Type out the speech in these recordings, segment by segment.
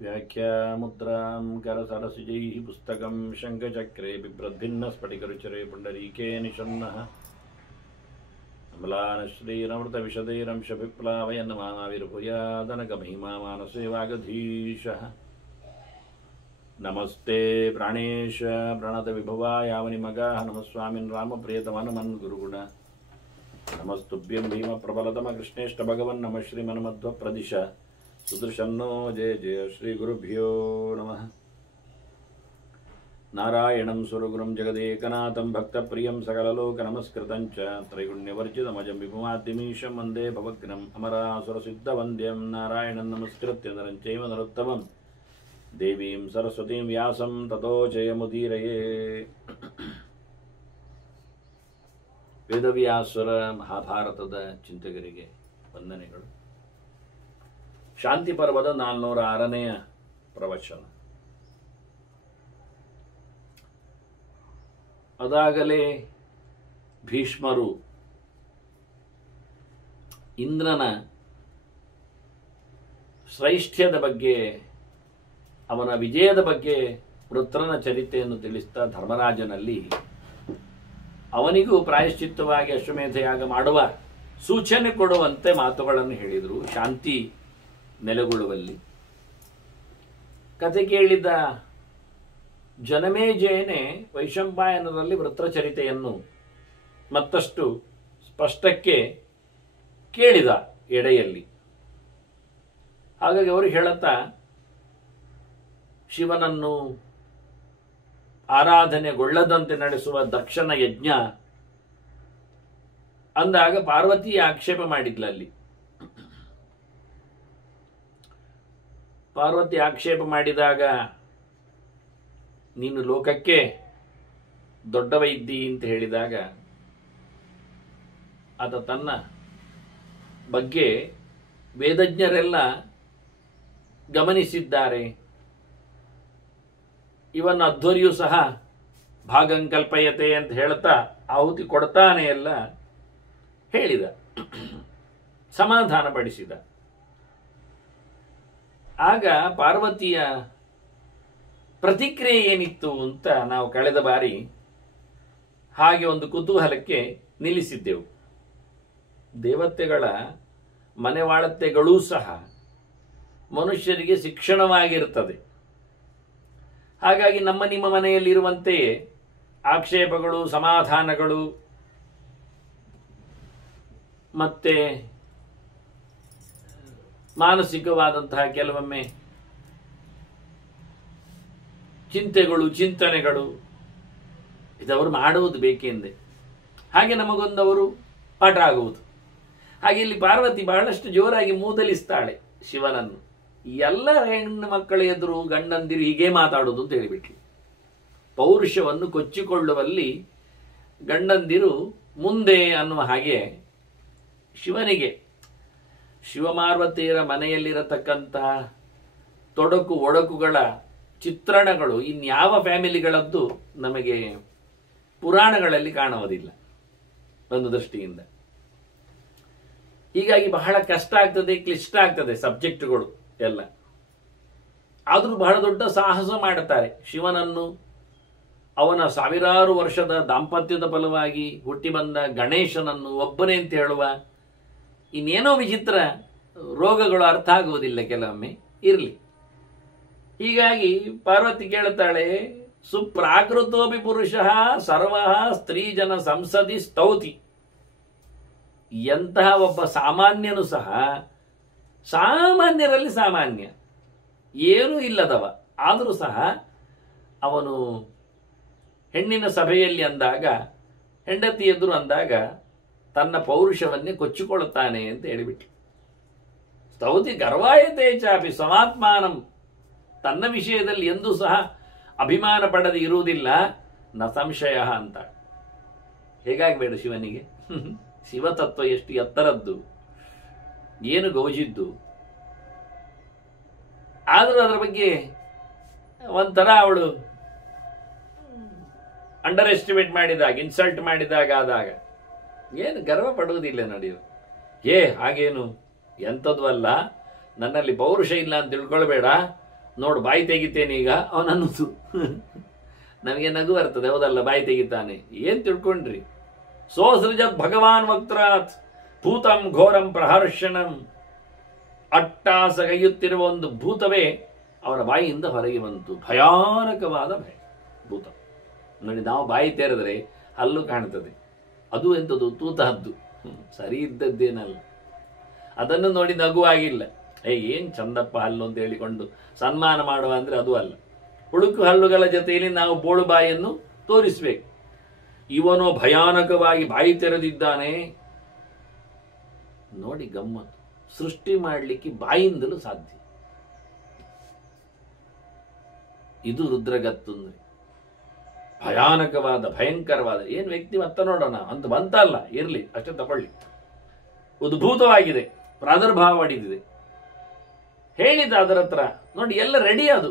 व्याख्यामुद्रां करसरसिजैः पुस्तकं शङ्खचक्रे बिभ्रद्भिन्नस्फटिकरुचिरे पुण्डरीके निषण्णः अम्लानश्रीरमृतविशदैरंशभिप्लावयन् मानाविर्भूयादनकमहिमा मानसे वागधीशः नमस्ते प्राणेश प्रणतविभवायावनिमगाः नमस्वामिन् रामप्रियतमनुमन् गुरुगुण नमस्तुभ्यं भीमप्रबलतमकृष्णेष्ट भगवन् नमः श्रीमन्मध्वप्रदिश सुदर्शन्नो जय जय श्रीगुरुभ्यो नमः नारायणं सुरगुरुं जगदेकनाथं भक्तप्रियं सकललोकनमस्कृतं च त्रैगुण्यवर्जितमजं विभुमाद्यमीशं वन्दे भवग्नम् अमरासुरसिद्धवन्द्यं नारायणं नमस्कृत्य नरं चैव नरोत्तमं देवीं सरस्वतीं व्यासं ततो जयमुदीरये ವೇದವ್ಯಾಸರ ಮಹಾಭಾರತದ ಚಿಂತಕರಿಗೆ ವಂದನೆಗಳು. ಶಾಂತಿ ಪರ್ವದ 406ನೇಯ ಪ್ರವಚನ. ಅದಾಗಲೇ ಭೀಷ್ಮರು ಇಂದ್ರನ ಶ್ರೈಷ್ಠ್ಯದ ಬಗ್ಗೆ, ಅವನ ವಿಜಯದ ಬಗ್ಗೆ ವೃತ್ರನ ಚರಿತ್ರೆಯನ್ನು ತಿಳಿಸ್ತಾ ಧರ್ಮರಾಜನಲ್ಲಿ ಅವನಿಗೂ ಪ್ರಾಯಶ್ಚಿತ್ತವಾಗಿ ಅಶ್ವಮೇಧಯಾಗ ಮಾಡುವ ಸೂಚನೆ ಕೊಡುವಂತೆ ಮಾತುಗಳನ್ನು ಹೇಳಿದರು. ಶಾಂತಿ ನೆಲೆಗೊಳ್ಳುವಲ್ಲಿ ಕಥೆ ಕೇಳಿದ ಜನಮೇಜಯನೇ ವೈಶಂಪಾಯನರಲ್ಲಿ ವೃತ್ರಚರಿತೆಯನ್ನು ಮತ್ತಷ್ಟು ಸ್ಪಷ್ಟಕ್ಕೆ ಕೇಳಿದ ಎಡೆಯಲ್ಲಿ. ಹಾಗಾಗಿ ಅವರು ಹೇಳುತ್ತಾ, ಶಿವನನ್ನು ಆರಾಧನೆಗೊಳ್ಳದಂತೆ ನಡೆಸುವ ದಕ್ಷನ ಯಜ್ಞ ಅಂದಾಗ ಪಾರ್ವತಿ ಆಕ್ಷೇಪ ಮಾಡಿದ್ಲಲ್ಲಿ. ಪಾರ್ವತಿ ಆಕ್ಷೇಪ ಮಾಡಿದಾಗ, ನೀನು ಲೋಕಕ್ಕೆ ದೊಡ್ಡವ ಇದ್ದಿ ಅಂತ ಹೇಳಿದಾಗ ಆತ ತನ್ನ ಬಗ್ಗೆ ವೇದಜ್ಞರೆಲ್ಲ ಗಮನಿಸಿದ್ದಾರೆ, ಇವನ ಅಧ್ವರ್ಯೂ ಸಹ ಭಾಗಂಕಲ್ಪಯತೆ ಅಂತ ಹೇಳ್ತಾ ಆಹುತಿ ಕೊಡ್ತಾನೆ ಎಲ್ಲ ಹೇಳಿದ, ಸಮಾಧಾನ ಪಡಿಸಿದ. ಆಗ ಪಾರ್ವತಿಯ ಪ್ರತಿಕ್ರಿಯೆ ಏನಿತ್ತು ಅಂತ ನಾವು ಕಳೆದ ಬಾರಿ ಹಾಗೆ ಒಂದು ಕುತೂಹಲಕ್ಕೆ ನಿಲ್ಲಿಸಿದ್ದೆವು. ದೇವತೆಗಳ ಮನೆವಾಳತೆಗಳೂ ಸಹ ಮನುಷ್ಯರಿಗೆ ಶಿಕ್ಷಣವಾಗಿರುತ್ತದೆ. ಹಾಗಾಗಿ ನಮ್ಮ ನಿಮ್ಮ ಮನೆಯಲ್ಲಿರುವಂತೆಯೇ ಆಕ್ಷೇಪಗಳು, ಸಮಾಧಾನಗಳು, ಮತ್ತೆ ಮಾನಸಿಕವಾದಂತಹ ಕೆಲವೊಮ್ಮೆ ಚಿಂತೆಗಳು, ಚಿಂತನೆಗಳು ಇದವರು ಮಾಡುವುದು ಬೇಕೆಂದೇ. ಹಾಗೆ ನಮಗೊಂದವರು ಪಾಠ ಆಗುವುದು. ಹಾಗೆ ಇಲ್ಲಿ ಪಾರ್ವತಿ ಬಹಳಷ್ಟು ಜೋರಾಗಿ ಮೂದಲಿಸ್ತಾಳೆ ಶಿವನನ್ನು. ಎಲ್ಲ ಹೆಣ್ಣು ಮಕ್ಕಳ ಎದುರು ಗಂಡಂದಿರು ಹೀಗೆ ಮಾತಾಡೋದು ಅಂತ ಹೇಳಿಬಿಟ್ಲು. ಪೌರುಷವನ್ನು ಕೊಚ್ಚಿಕೊಳ್ಳುವಲ್ಲಿ ಗಂಡಂದಿರು ಮುಂದೆ ಅನ್ನುವ ಹಾಗೆ ಶಿವನಿಗೆ, ಶಿವಮಾರ್ವತಿಯರ ಮನೆಯಲ್ಲಿರತಕ್ಕಂತಹ ತೊಡಕು ಒಡಕುಗಳ ಚಿತ್ರಣಗಳು ಇನ್ಯಾವ ಫ್ಯಾಮಿಲಿಗಳದ್ದು ನಮಗೆ ಪುರಾಣಗಳಲ್ಲಿ ಕಾಣುವುದಿಲ್ಲ ಒಂದು ದೃಷ್ಟಿಯಿಂದ. ಹೀಗಾಗಿ ಬಹಳ ಕಷ್ಟ ಆಗ್ತದೆ, ಕ್ಲಿಷ್ಟ ಆಗ್ತದೆ ಸಬ್ಜೆಕ್ಟ್ಗಳು ಎಲ್ಲ. ಆದರೂ ಬಹಳ ದೊಡ್ಡ ಸಾಹಸ ಮಾಡುತ್ತಾರೆ. ಶಿವನನ್ನು, ಅವನ ಸಾವಿರಾರು ವರ್ಷದ ದಾಂಪತ್ಯದ ಫಲವಾಗಿ ಹುಟ್ಟಿ ಬಂದ ಗಣೇಶನನ್ನು ಒಬ್ಬನೇ ಅಂತ ಹೇಳುವ, ಇನ್ನೇನೋ ವಿಚಿತ್ರ ರೋಗಗಳು ಅರ್ಥ ಆಗುವುದಿಲ್ಲ ಕೆಲವೊಮ್ಮೆ, ಇರಲಿ. ಹೀಗಾಗಿ ಪಾರ್ವತಿ ಕೇಳುತ್ತಾಳೆ, ಸುಪ್ರಾಕೃತೋಪಿ ಪುರುಷ ಸರ್ವ ಸ್ತ್ರೀಜನ ಸಂಸದಿ ಸ್ತೌತಿ. ಎಂತಹ ಒಬ್ಬ ಸಾಮಾನ್ಯನು ಸಹ ಸಾಮಾನ್ಯರಲ್ಲಿ ಸಾಮಾನ್ಯ, ಏನೂ ಇಲ್ಲದವ, ಆದರೂ ಸಹ ಅವನು ಹೆಣ್ಣಿನ ಸಭೆಯಲ್ಲಿ ಅಂದಾಗ, ಹೆಂಡತಿ ಎದುರು ಅಂದಾಗ ತನ್ನ ಪೌರುಷವನ್ನೇ ಕೊಚ್ಚಿಕೊಳ್ಳುತ್ತಾನೆ ಅಂತ ಹೇಳಿಬಿಟ್ಟು. ಸ್ತೌತಿ ಗರ್ವಾಯತೆ ಚಾಪಿ ಸಮಾತ್ಮಾನಂ. ತನ್ನ ವಿಷಯದಲ್ಲಿ ಎಂದೂ ಸಹ ಅಭಿಮಾನ ಪಡದೆ ಇರುವುದಿಲ್ಲ, ನ ಸಂಶಯ ಅಂತ. ಹೇಗಾಗಬೇಡ ಶಿವನಿಗೆ. ಶಿವತತ್ವ ಎಷ್ಟು ಎತ್ತರದ್ದು, ಏನು ಗೌಜಿದ್ದು. ಆದರೂ ಅದರ ಬಗ್ಗೆ ಒಂಥರ ಅವಳು ಅಂಡರ್ ಎಸ್ಟಿಮೇಟ್ ಮಾಡಿದಾಗ, ಇನ್ಸಲ್ಟ್ ಮಾಡಿದಾಗ ಆದಾಗ ಏನು ಗರ್ವ ಪಡುವುದಿಲ್ಲ ನೋಡಿ. ಹಾಗೇನು, ಎಂಥದ್ದು ಅಲ್ಲ, ನನ್ನಲ್ಲಿ ಪೌರುಷ ಇಲ್ಲ ಅಂತ ತಿಳ್ಕೊಳ್ಬೇಡ, ನೋಡು ಬಾಯಿ ತೆಗಿತೇನೆ ಈಗ ಅವನನ್ನದು. ನನಗೆ ನಗು ಬರ್ತದೆ, ಹೌದಲ್ಲ, ಬಾಯಿ ತೆಗಿತಾನೆ, ಏನ್ ತಿಳ್ಕೊಂಡ್ರಿ? ಸೋಸೃಜತ್ ಭಗವಾನ್ ವಕ್ರಾತ್ ಭೂತಂ ಘೋರಂ ಪ್ರಹರ್ಷಣಂ. ಅಟ್ಟಾಸಗೈಯುತ್ತಿರುವ ಒಂದು ಭೂತವೇ ಅವರ ಬಾಯಿಯಿಂದ ಹೊರಗೆ ಬಂತು. ಭಯಾನಕವಾದ ಭಯ ಭೂತ. ನೋಡಿ, ನಾವು ಬಾಯಿ ತೆರೆದರೆ ಹಲ್ಲು ಕಾಣ್ತದೆ, ಅದು ಎಂಥದ್ದು, ತೂತ ಹದ್ದು, ಸರಿ ಇದ್ದದ್ದೇನಲ್ಲ. ಅದನ್ನು ನೋಡಿ ನಗುವಾಗಿಲ್ಲ, ಏನ್ ಚಂದಪ್ಪ ಹಲ್ಲು ಅಂತ ಹೇಳಿಕೊಂಡು ಸನ್ಮಾನ ಮಾಡುವ ಅಂದ್ರೆ ಅದು ಅಲ್ಲ. ಹುಳುಕು ಹಲ್ಲುಗಳ ಜೊತೆಯಲ್ಲಿ ನಾವು ಬೋಳು ಬಾಯಿಯನ್ನು ತೋರಿಸಬೇಕು. ಇವನು ಭಯಾನಕವಾಗಿ ಬಾಯಿ ತೆರೆದಿದ್ದಾನೆ. ನೋಡಿ ಗಮ್ಮತ್ತು, ಸೃಷ್ಟಿ ಮಾಡಲಿಕ್ಕೆ ಬಾಯಿಂದಲೂ ಸಾಧ್ಯ. ಇದು ರುದ್ರಗತ್ತು ಅಂದ್ರೆ ಭಯಾನಕವಾದ ಭಯಂಕರವಾದ. ಏನ್ ವ್ಯಕ್ತಿ ಮತ್ತ ನೋಡೋಣ ಅಂತ ಬಂತಲ್ಲ, ಇರ್ಲಿ ಅಷ್ಟೇ ತಗೊಳ್ಳಿ. ಉದ್ಭೂತವಾಗಿದೆ, ಪ್ರಾದುರ್ಭಾವ ಹೊಡಿದಿದೆ. ಹೇಳಿದ ಅದರ ಹತ್ರ ನೋಡಿ, ಎಲ್ಲ ರೆಡಿ. ಅದು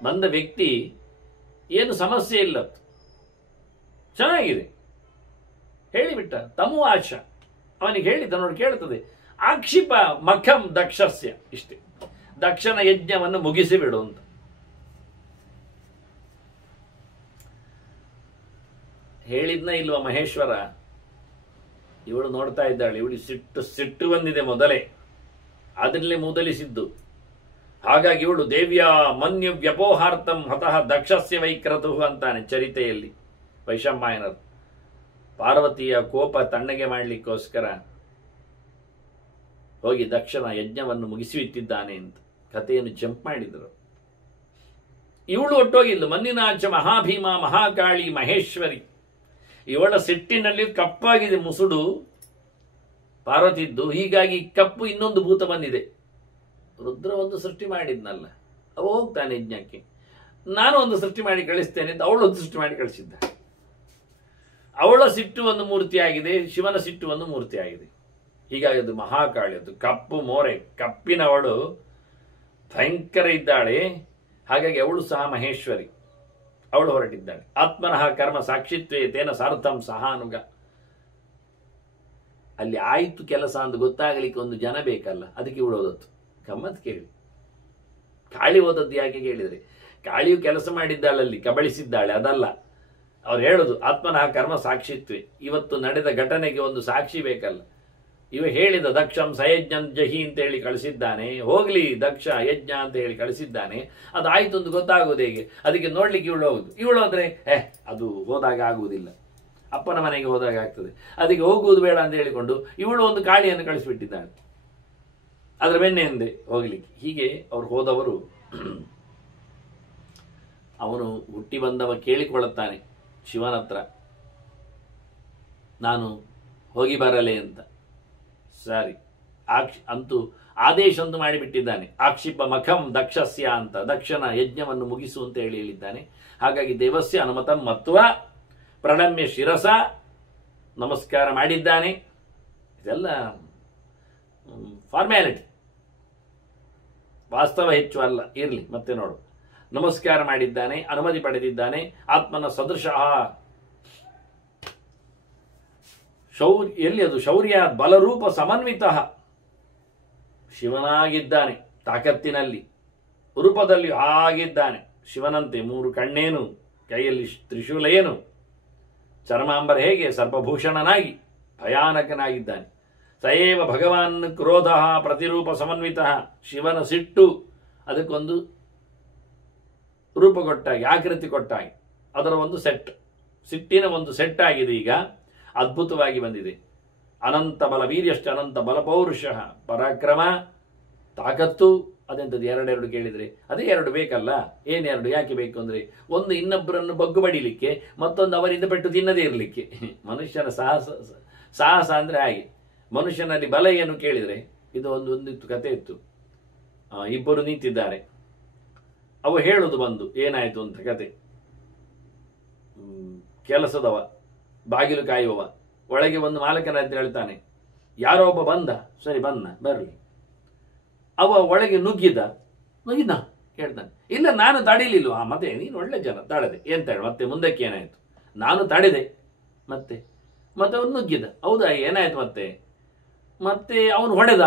ಬಂದ ವ್ಯಕ್ತಿ ಏನು ಸಮಸ್ಯೆ ಇಲ್ಲ, ಚೆನ್ನಾಗಿದೆ ಹೇಳಿಬಿಟ್ಟ. ತಮು ಆಶ ಅವನಿಗೆ ಹೇಳಿದ, ನೋಡಿ ಕೇಳ್ತದೆ, ಆಕ್ಷಿಪ ಮಖಂ ದಕ್ಷಸ್ಯ, ಇಷ್ಟೇ, ದಕ್ಷನ ಯಜ್ಞವನ್ನು ಮುಗಿಸಿ ಬಿಡು ಅಂತ. ಹೇಳಿದ್ನ ಇಲ್ವಾ ಮಹೇಶ್ವರ? ಇವಳು ನೋಡ್ತಾ ಇದ್ದಾಳೆ, ಇವಳು ಸಿಟ್ಟು ಬಂದಿದೆ ಮೊದಲೇ, ಅದರಲ್ಲೇ ಮೂದಲಿಸಿದ್ದು. ಹಾಗಾಗಿ ಇವಳು ದೇವ್ಯ ಮನ್ಯು ವ್ಯಪೋಹಾರ್ಥಂ ಹತಃ ದಕ್ಷಸ್ಯ ವೈಕ್ರತು ಅಂತಾನೆ ಚರಿತೆಯಲ್ಲಿ ವೈಶಂಪಾಯನರು. ಪಾರ್ವತಿಯ ಕೋಪ ತಣ್ಣಗೆ ಮಾಡಲಿಕ್ಕೋಸ್ಕರ ಹೋಗಿ ದಕ್ಷನ ಯಜ್ಞವನ್ನು ಮುಗಿಸಿಬಿಟ್ಟಿದ್ದಾನೆ ಅಂತ ಕಥೆಯನ್ನು ಜಂಪ್ ಮಾಡಿದರು. ಇವಳು ಒಟ್ಟೋಗಿಲ್ಲ. ಮನ್ನಿನಾಚ ಮಹಾಭೀಮ ಮಹಾಕಾಳಿ ಮಹೇಶ್ವರಿ. ಇವಳ ಸಿಟ್ಟಿನಲ್ಲಿ ಕಪ್ಪಾಗಿದೆ ಮುಸುಡು ಪಾರ್ವತಿದ್ದು. ಹೀಗಾಗಿ ಕಪ್ಪು ಇನ್ನೊಂದು ಭೂತ ಬಂದಿದೆ. ರುದ್ರ ಒಂದು ಸೃಷ್ಟಿ ಮಾಡಿದ್ನಲ್ಲ, ಅವ ಹೋಗ್ತಾನೆ ಯಜ್ಞಕ್ಕೆ, ನಾನು ಒಂದು ಸೃಷ್ಟಿ ಮಾಡಿ ಕಳಿಸ್ತೇನೆ ಅಂತ ಅವಳೊಂದು ಸೃಷ್ಟಿ ಮಾಡಿ ಕಳಿಸಿದ್ದ. ಅವಳ ಸಿಟ್ಟು ಒಂದು ಮೂರ್ತಿ ಆಗಿದೆ, ಶಿವನ ಸಿಟ್ಟು ಒಂದು ಮೂರ್ತಿ ಆಗಿದೆ. ಹೀಗಾಗಿ ಅದು ಮಹಾಕಾಳಿ, ಅದು ಕಪ್ಪು ಮೋರೆ, ಕಪ್ಪಿನವಳು ಭಯಂಕರ ಇದ್ದಾಳೆ. ಹಾಗಾಗಿ ಅವಳು ಸಹ ಮಹೇಶ್ವರಿ, ಅವಳು ಹೊರಟಿದ್ದಾಳೆ. ಆತ್ಮನಃ ಕರ್ಮ ಸಾಕ್ಷಿತ್ವೇ ತೇನ ಸಾರ್ಥಂ ಸಹಾನುಗ. ಅಲ್ಲಿ ಆಯ್ತು ಕೆಲಸ ಅಂತ ಗೊತ್ತಾಗಲಿಕ್ಕೆ ಒಂದು ಜನ ಬೇಕಲ್ಲ, ಅದಕ್ಕೆ ಇವಳು ಓದತ್ತು. ಗಮ್ಮತ್ ಕೇಳಿ, ಕಾಳಿ ಓದದ್ದು ಯಾಕೆ ಕೇಳಿದ್ರೆ, ಕಾಳಿಯು ಕೆಲಸ ಮಾಡಿದ್ದಾಳಲ್ಲಿ, ಕಬಳಿಸಿದ್ದಾಳೆ, ಅದಲ್ಲ. ಅವ್ರು ಹೇಳುದು ಆತ್ಮನಃ ಕರ್ಮ ಸಾಕ್ಷಿತ್ವೇ. ಇವತ್ತು ನಡೆದ ಘಟನೆಗೆ ಒಂದು ಸಾಕ್ಷಿ ಬೇಕಲ್ಲ. ಇವ ಹೇಳಿದ ದಕ್ಷಂ ಸಯಜ್ಞಂ ಜಹಿ ಅಂತ ಹೇಳಿ ಕಳಿಸಿದ್ದಾನೆ, ಹೋಗ್ಲಿ ದಕ್ಷ ಯಜ್ಞ ಅಂತ ಹೇಳಿ ಕಳಿಸಿದ್ದಾನೆ, ಅದು ಆಯ್ತು ಅಂತ ಗೊತ್ತಾಗೋದು ಹೇಗೆ? ಅದಕ್ಕೆ ನೋಡ್ಲಿಕ್ಕೆ ಇವಳು ಹೋಗುದು. ಇವಳು ಅಂದ್ರೆ ಅದು ಹೋದಾಗ ಆಗುವುದಿಲ್ಲ, ಅಪ್ಪನ ಮನೆಗೆ ಹೋದಾಗ ಆಗ್ತದೆ, ಅದಕ್ಕೆ ಹೋಗುವುದು ಬೇಡ ಅಂತ ಹೇಳಿಕೊಂಡು ಇವಳು ಒಂದು ಕಾಳಿಯನ್ನು ಕಳಿಸಿಬಿಟ್ಟಿದ್ದಾಳೆ ಅದರ ಬೆನ್ನೆ ಹಿಂದೆ ಹೋಗ್ಲಿಕ್ಕೆ. ಹೀಗೆ ಅವ್ರು ಹೋದವರು, ಅವನು ಹುಟ್ಟಿ ಬಂದವ ಕೇಳಿಕೊಳ್ಳುತ್ತಾನೆ ಶಿವನ ಹತ್ರ, ನಾನು ಹೋಗಿ ಬರಲೆ ಅಂತ. ಸರಿ, ಅಂತೂ ಆದೇಶ ಅಂತೂ ಮಾಡಿಬಿಟ್ಟಿದ್ದಾನೆ. ಆಕ್ಷಿಪ ಮಖಂ ದಕ್ಷಸ್ಯ ಅಂತ, ದಕ್ಷನ ಯಜ್ಞವನ್ನು ಮುಗಿಸು ಅಂತ ಹೇಳಿದ್ದಾನೆ. ಹಾಗಾಗಿ ದೇವಸ್ಯ ಅನುಮತಂ ಮತ್ವ ಪ್ರಣಮ್ಯ ಶಿರಸ ನಮಸ್ಕಾರ ಮಾಡಿದ್ದಾನೆ. ಇದೆಲ್ಲ ಫಾರ್ಮ್ಯಾಲಿಟಿ, ವಾಸ್ತವ ಹೆಚ್ಚು ಅಲ್ಲ. ಇರಲಿ, ಮತ್ತೆ ನೋಡು. ನಮಸ್ಕಾರ ಮಾಡಿದ್ದಾನೆ, ಅನುಮತಿ ಪಡೆದಿದ್ದಾನೆ. ಆತ್ಮನ ಸದೃಶ ಎಲ್ಲಿ ಅದು ಶೌರ್ಯ ಬಲರೂಪ ಸಮನ್ವಿತ, ಶಿವನಾಗಿದ್ದಾನೆ ತಾಕತ್ತಿನಲ್ಲಿ, ರೂಪದಲ್ಲಿ ಆಗಿದ್ದಾನೆ ಶಿವನಂತೆ. 3 ಕಣ್ಣೇನು, ಕೈಯಲ್ಲಿ ತ್ರಿಶೂಲ ಏನು, ಚರ್ಮಾಂಬರ ಹೇಗೆ, ಸರ್ಪಭೂಷಣನಾಗಿ ಭಯಾನಕನಾಗಿದ್ದಾನೆ. ಸಯೇವ ಭಗವಾನ್ ಕ್ರೋಧ ಪ್ರತಿರೂಪ ಸಮನ್ವಿತ, ಶಿವನ ಸಿಟ್ಟು ಅದಕ್ಕೊಂದು ರೂಪ ಕೊಟ್ಟಾಗಿ, ಆಕೃತಿ ಕೊಟ್ಟಾಗಿ, ಅದರ ಒಂದು ಸೆಟ್, ಸಿಟ್ಟಿನ ಒಂದು ಸೆಟ್ ಆಗಿದೆ. ಈಗ ಅದ್ಭುತವಾಗಿ ಬಂದಿದೆ. ಅನಂತ ಬಲ ವೀರ್ಯಷ್ಟ ಅನಂತ ಬಲ ಪೌರುಷ ಪರಾಕ್ರಮ ತಾಕತ್ತು. ಅದೆಂಥದ್ದು 2 ಕೇಳಿದ್ರೆ ಅದೇ 2 ಬೇಕಲ್ಲ. ಏನು 2 ಯಾಕೆ ಬೇಕು ಅಂದ್ರೆ, ಒಂದು ಇನ್ನೊಬ್ಬರನ್ನು ಬಗ್ಗು ಬಡಿಲಿಕ್ಕೆ, ಮತ್ತೊಂದು ಅವರಿಂದ ಪೆಟ್ಟು ತಿನ್ನದೇ ಇರಲಿಕ್ಕೆ. ಮನುಷ್ಯನ ಸಾಹಸ ಅಂದ್ರೆ ಹಾಗೆ. ಮನುಷ್ಯನಲ್ಲಿ ಬಲ ಏನು ಕೇಳಿದ್ರೆ, ಇದು ಒಂದಿತ್ತು ಕತೆ ಇತ್ತು. ಇಬ್ಬರು ನಿಂತಿದ್ದಾರೆ, ಅವ ಹೇಳುದು ಬಂದು ಏನಾಯ್ತು ಅಂತ ಕತೆ. ಕೆಲಸದವ, ಬಾಗಿಲು ಕಾಯುವವ, ಒಳಗೆ ಒಂದು ಮಾಲಕನ ಅಂತ ಹೇಳ್ತಾನೆ, ಯಾರೋ ಒಬ್ಬ ಬಂದ, ಸರಿ ಬಂದ ಬರಲಿ. ಅವ ಒಳಗೆ ನುಗ್ಗಿದ ಹೇಳ್ತಾನೆ, ಇಲ್ಲ ನಾನು ತಡಿಲಿಲ್ವಾ? ಮತ್ತೆ ನೀನು ಒಳ್ಳೆ ಜನ, ತಡೆದೆ. ಏನ್ ತಡೆ? ಮತ್ತೆ ಮುಂದಕ್ಕೆ ಏನಾಯ್ತು? ನಾನು ತಡೆದೆ, ಮತ್ತೆ ಅವನು ನುಗ್ಗಿದ. ಹೌದಾ, ಏನಾಯ್ತು? ಮತ್ತೆ ಮತ್ತೆ ಅವನು ಹೊಡೆದ,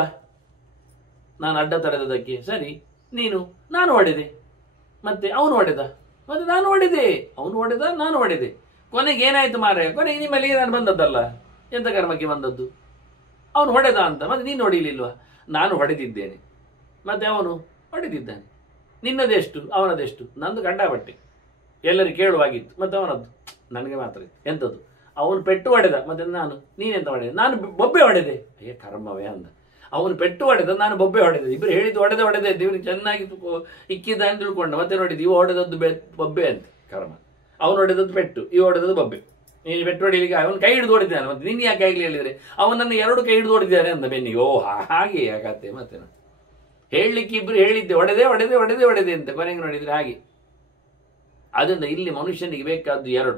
ನಾನು ಅಡ್ಡ ತಡೆದದಕ್ಕೆ ಸರಿ, ನಾನು ಹೊಡೆದೆ, ಮತ್ತೆ ಅವನು ಹೊಡೆದ, ಮತ್ತೆ ನಾನು ಹೊಡೆದೆ, ಅವನು ಹೊಡೆದ, ನಾನು ಹೊಡೆದೆ, ಕೊನೆಗೆ ಏನಾಯ್ತು ಮಾರಾಯ, ಕೊನೆಗೆ ನಿಮ್ಮಲ್ಲಿ ನಾನು ಬಂದದ್ದಲ್ಲ, ಎಂತ ಕರ್ಮಕ್ಕೆ ಬಂದದ್ದು, ಅವನು ಹೊಡೆದ ಅಂತ, ಮತ್ತೆ ನೀನು ಹೊಡಿಲಿಲ್ವಾ, ನಾನು ಹೊಡೆದಿದ್ದೇನೆ, ಮತ್ತೆ ಅವನು ಹೊಡೆದಿದ್ದಾನೆ, ನಿನ್ನದೆಷ್ಟು ಅವನದೆಷ್ಟು, ನಂದು ಕಂಡಾಬಟ್ಟೆ, ಎಲ್ಲರಿಗೆ ಕೇಳುವಾಗಿತ್ತು, ಮತ್ತೆ ಅವನದ್ದು ನನಗೆ ಮಾತ್ರ ಇತ್ತು, ಎಂಥದ್ದು, ಅವನು ಪೆಟ್ಟು ಹೊಡೆದ, ಮತ್ತೆ ನೀನೆಂತ ಹೊಡೆದ, ನಾನು ಬೊಬ್ಬೆ ಹೊಡೆದೆ, ಕರ್ಮವೇ ಅಂದ, ಅವನು ಪೆಟ್ಟು ಹೊಡೆದ, ನಾನು ಬೊಬ್ಬೆ ಹೊಡೆದೆ, ಇಬ್ಬರು ಹೇಳಿದ್ದು ಹೊಡೆದೆ ಇವ್ರಿಗೆ ಚೆನ್ನಾಗಿ ಇಕ್ಕಿದ್ದ ಅಂತ ತಿಳ್ಕೊಂಡ, ಮತ್ತೆ ನೋಡಿದ್ದು ಇವು ಹೊಡೆದದ್ದು ಬೊಬ್ಬೆ ಅಂತ, ಕರ್ಮ, ಅವನು ಹೊಡೆದದ್ದು ಪೆಟ್ಟು, ಇವು ಹೊಡೆದದ್ದು ಬೊಬ್ಬೆ, ನೀನು ಪೆಟ್ಟು ಹೊಡಿಲಿಕ್ಕೆ ಅವನು ಕೈ ಹಿಡಿದು ಹೊಡಿದ್ದಾನೆ, ಮತ್ತೆ ನಿನ್ನ ಯಾಕೆ ಆಗಲಿ ಹೇಳಿದರೆ ಅವನನ್ನು 2 ಕೈ ಹಿಡಿದು ಹೊಡಿದ್ದಾನೆ ಅಂತ ಬೆನ್ನಿಗೆ, ಓ ಹಾಗೆ ಯಾಕತ್ತೆ, ಮತ್ತೆ ನಾನು ಹೇಳಲಿಕ್ಕೆ ಇಬ್ರು ಹೇಳಿದ್ದೆ ಹೊಡೆದೆ ಅಂತ, ಕೊನೆಗೆ ನೋಡಿದ್ರೆ ಹಾಗೆ. ಅದರಿಂದ ಇಲ್ಲಿ ಮನುಷ್ಯನಿಗೆ ಬೇಕಾದ್ದು 2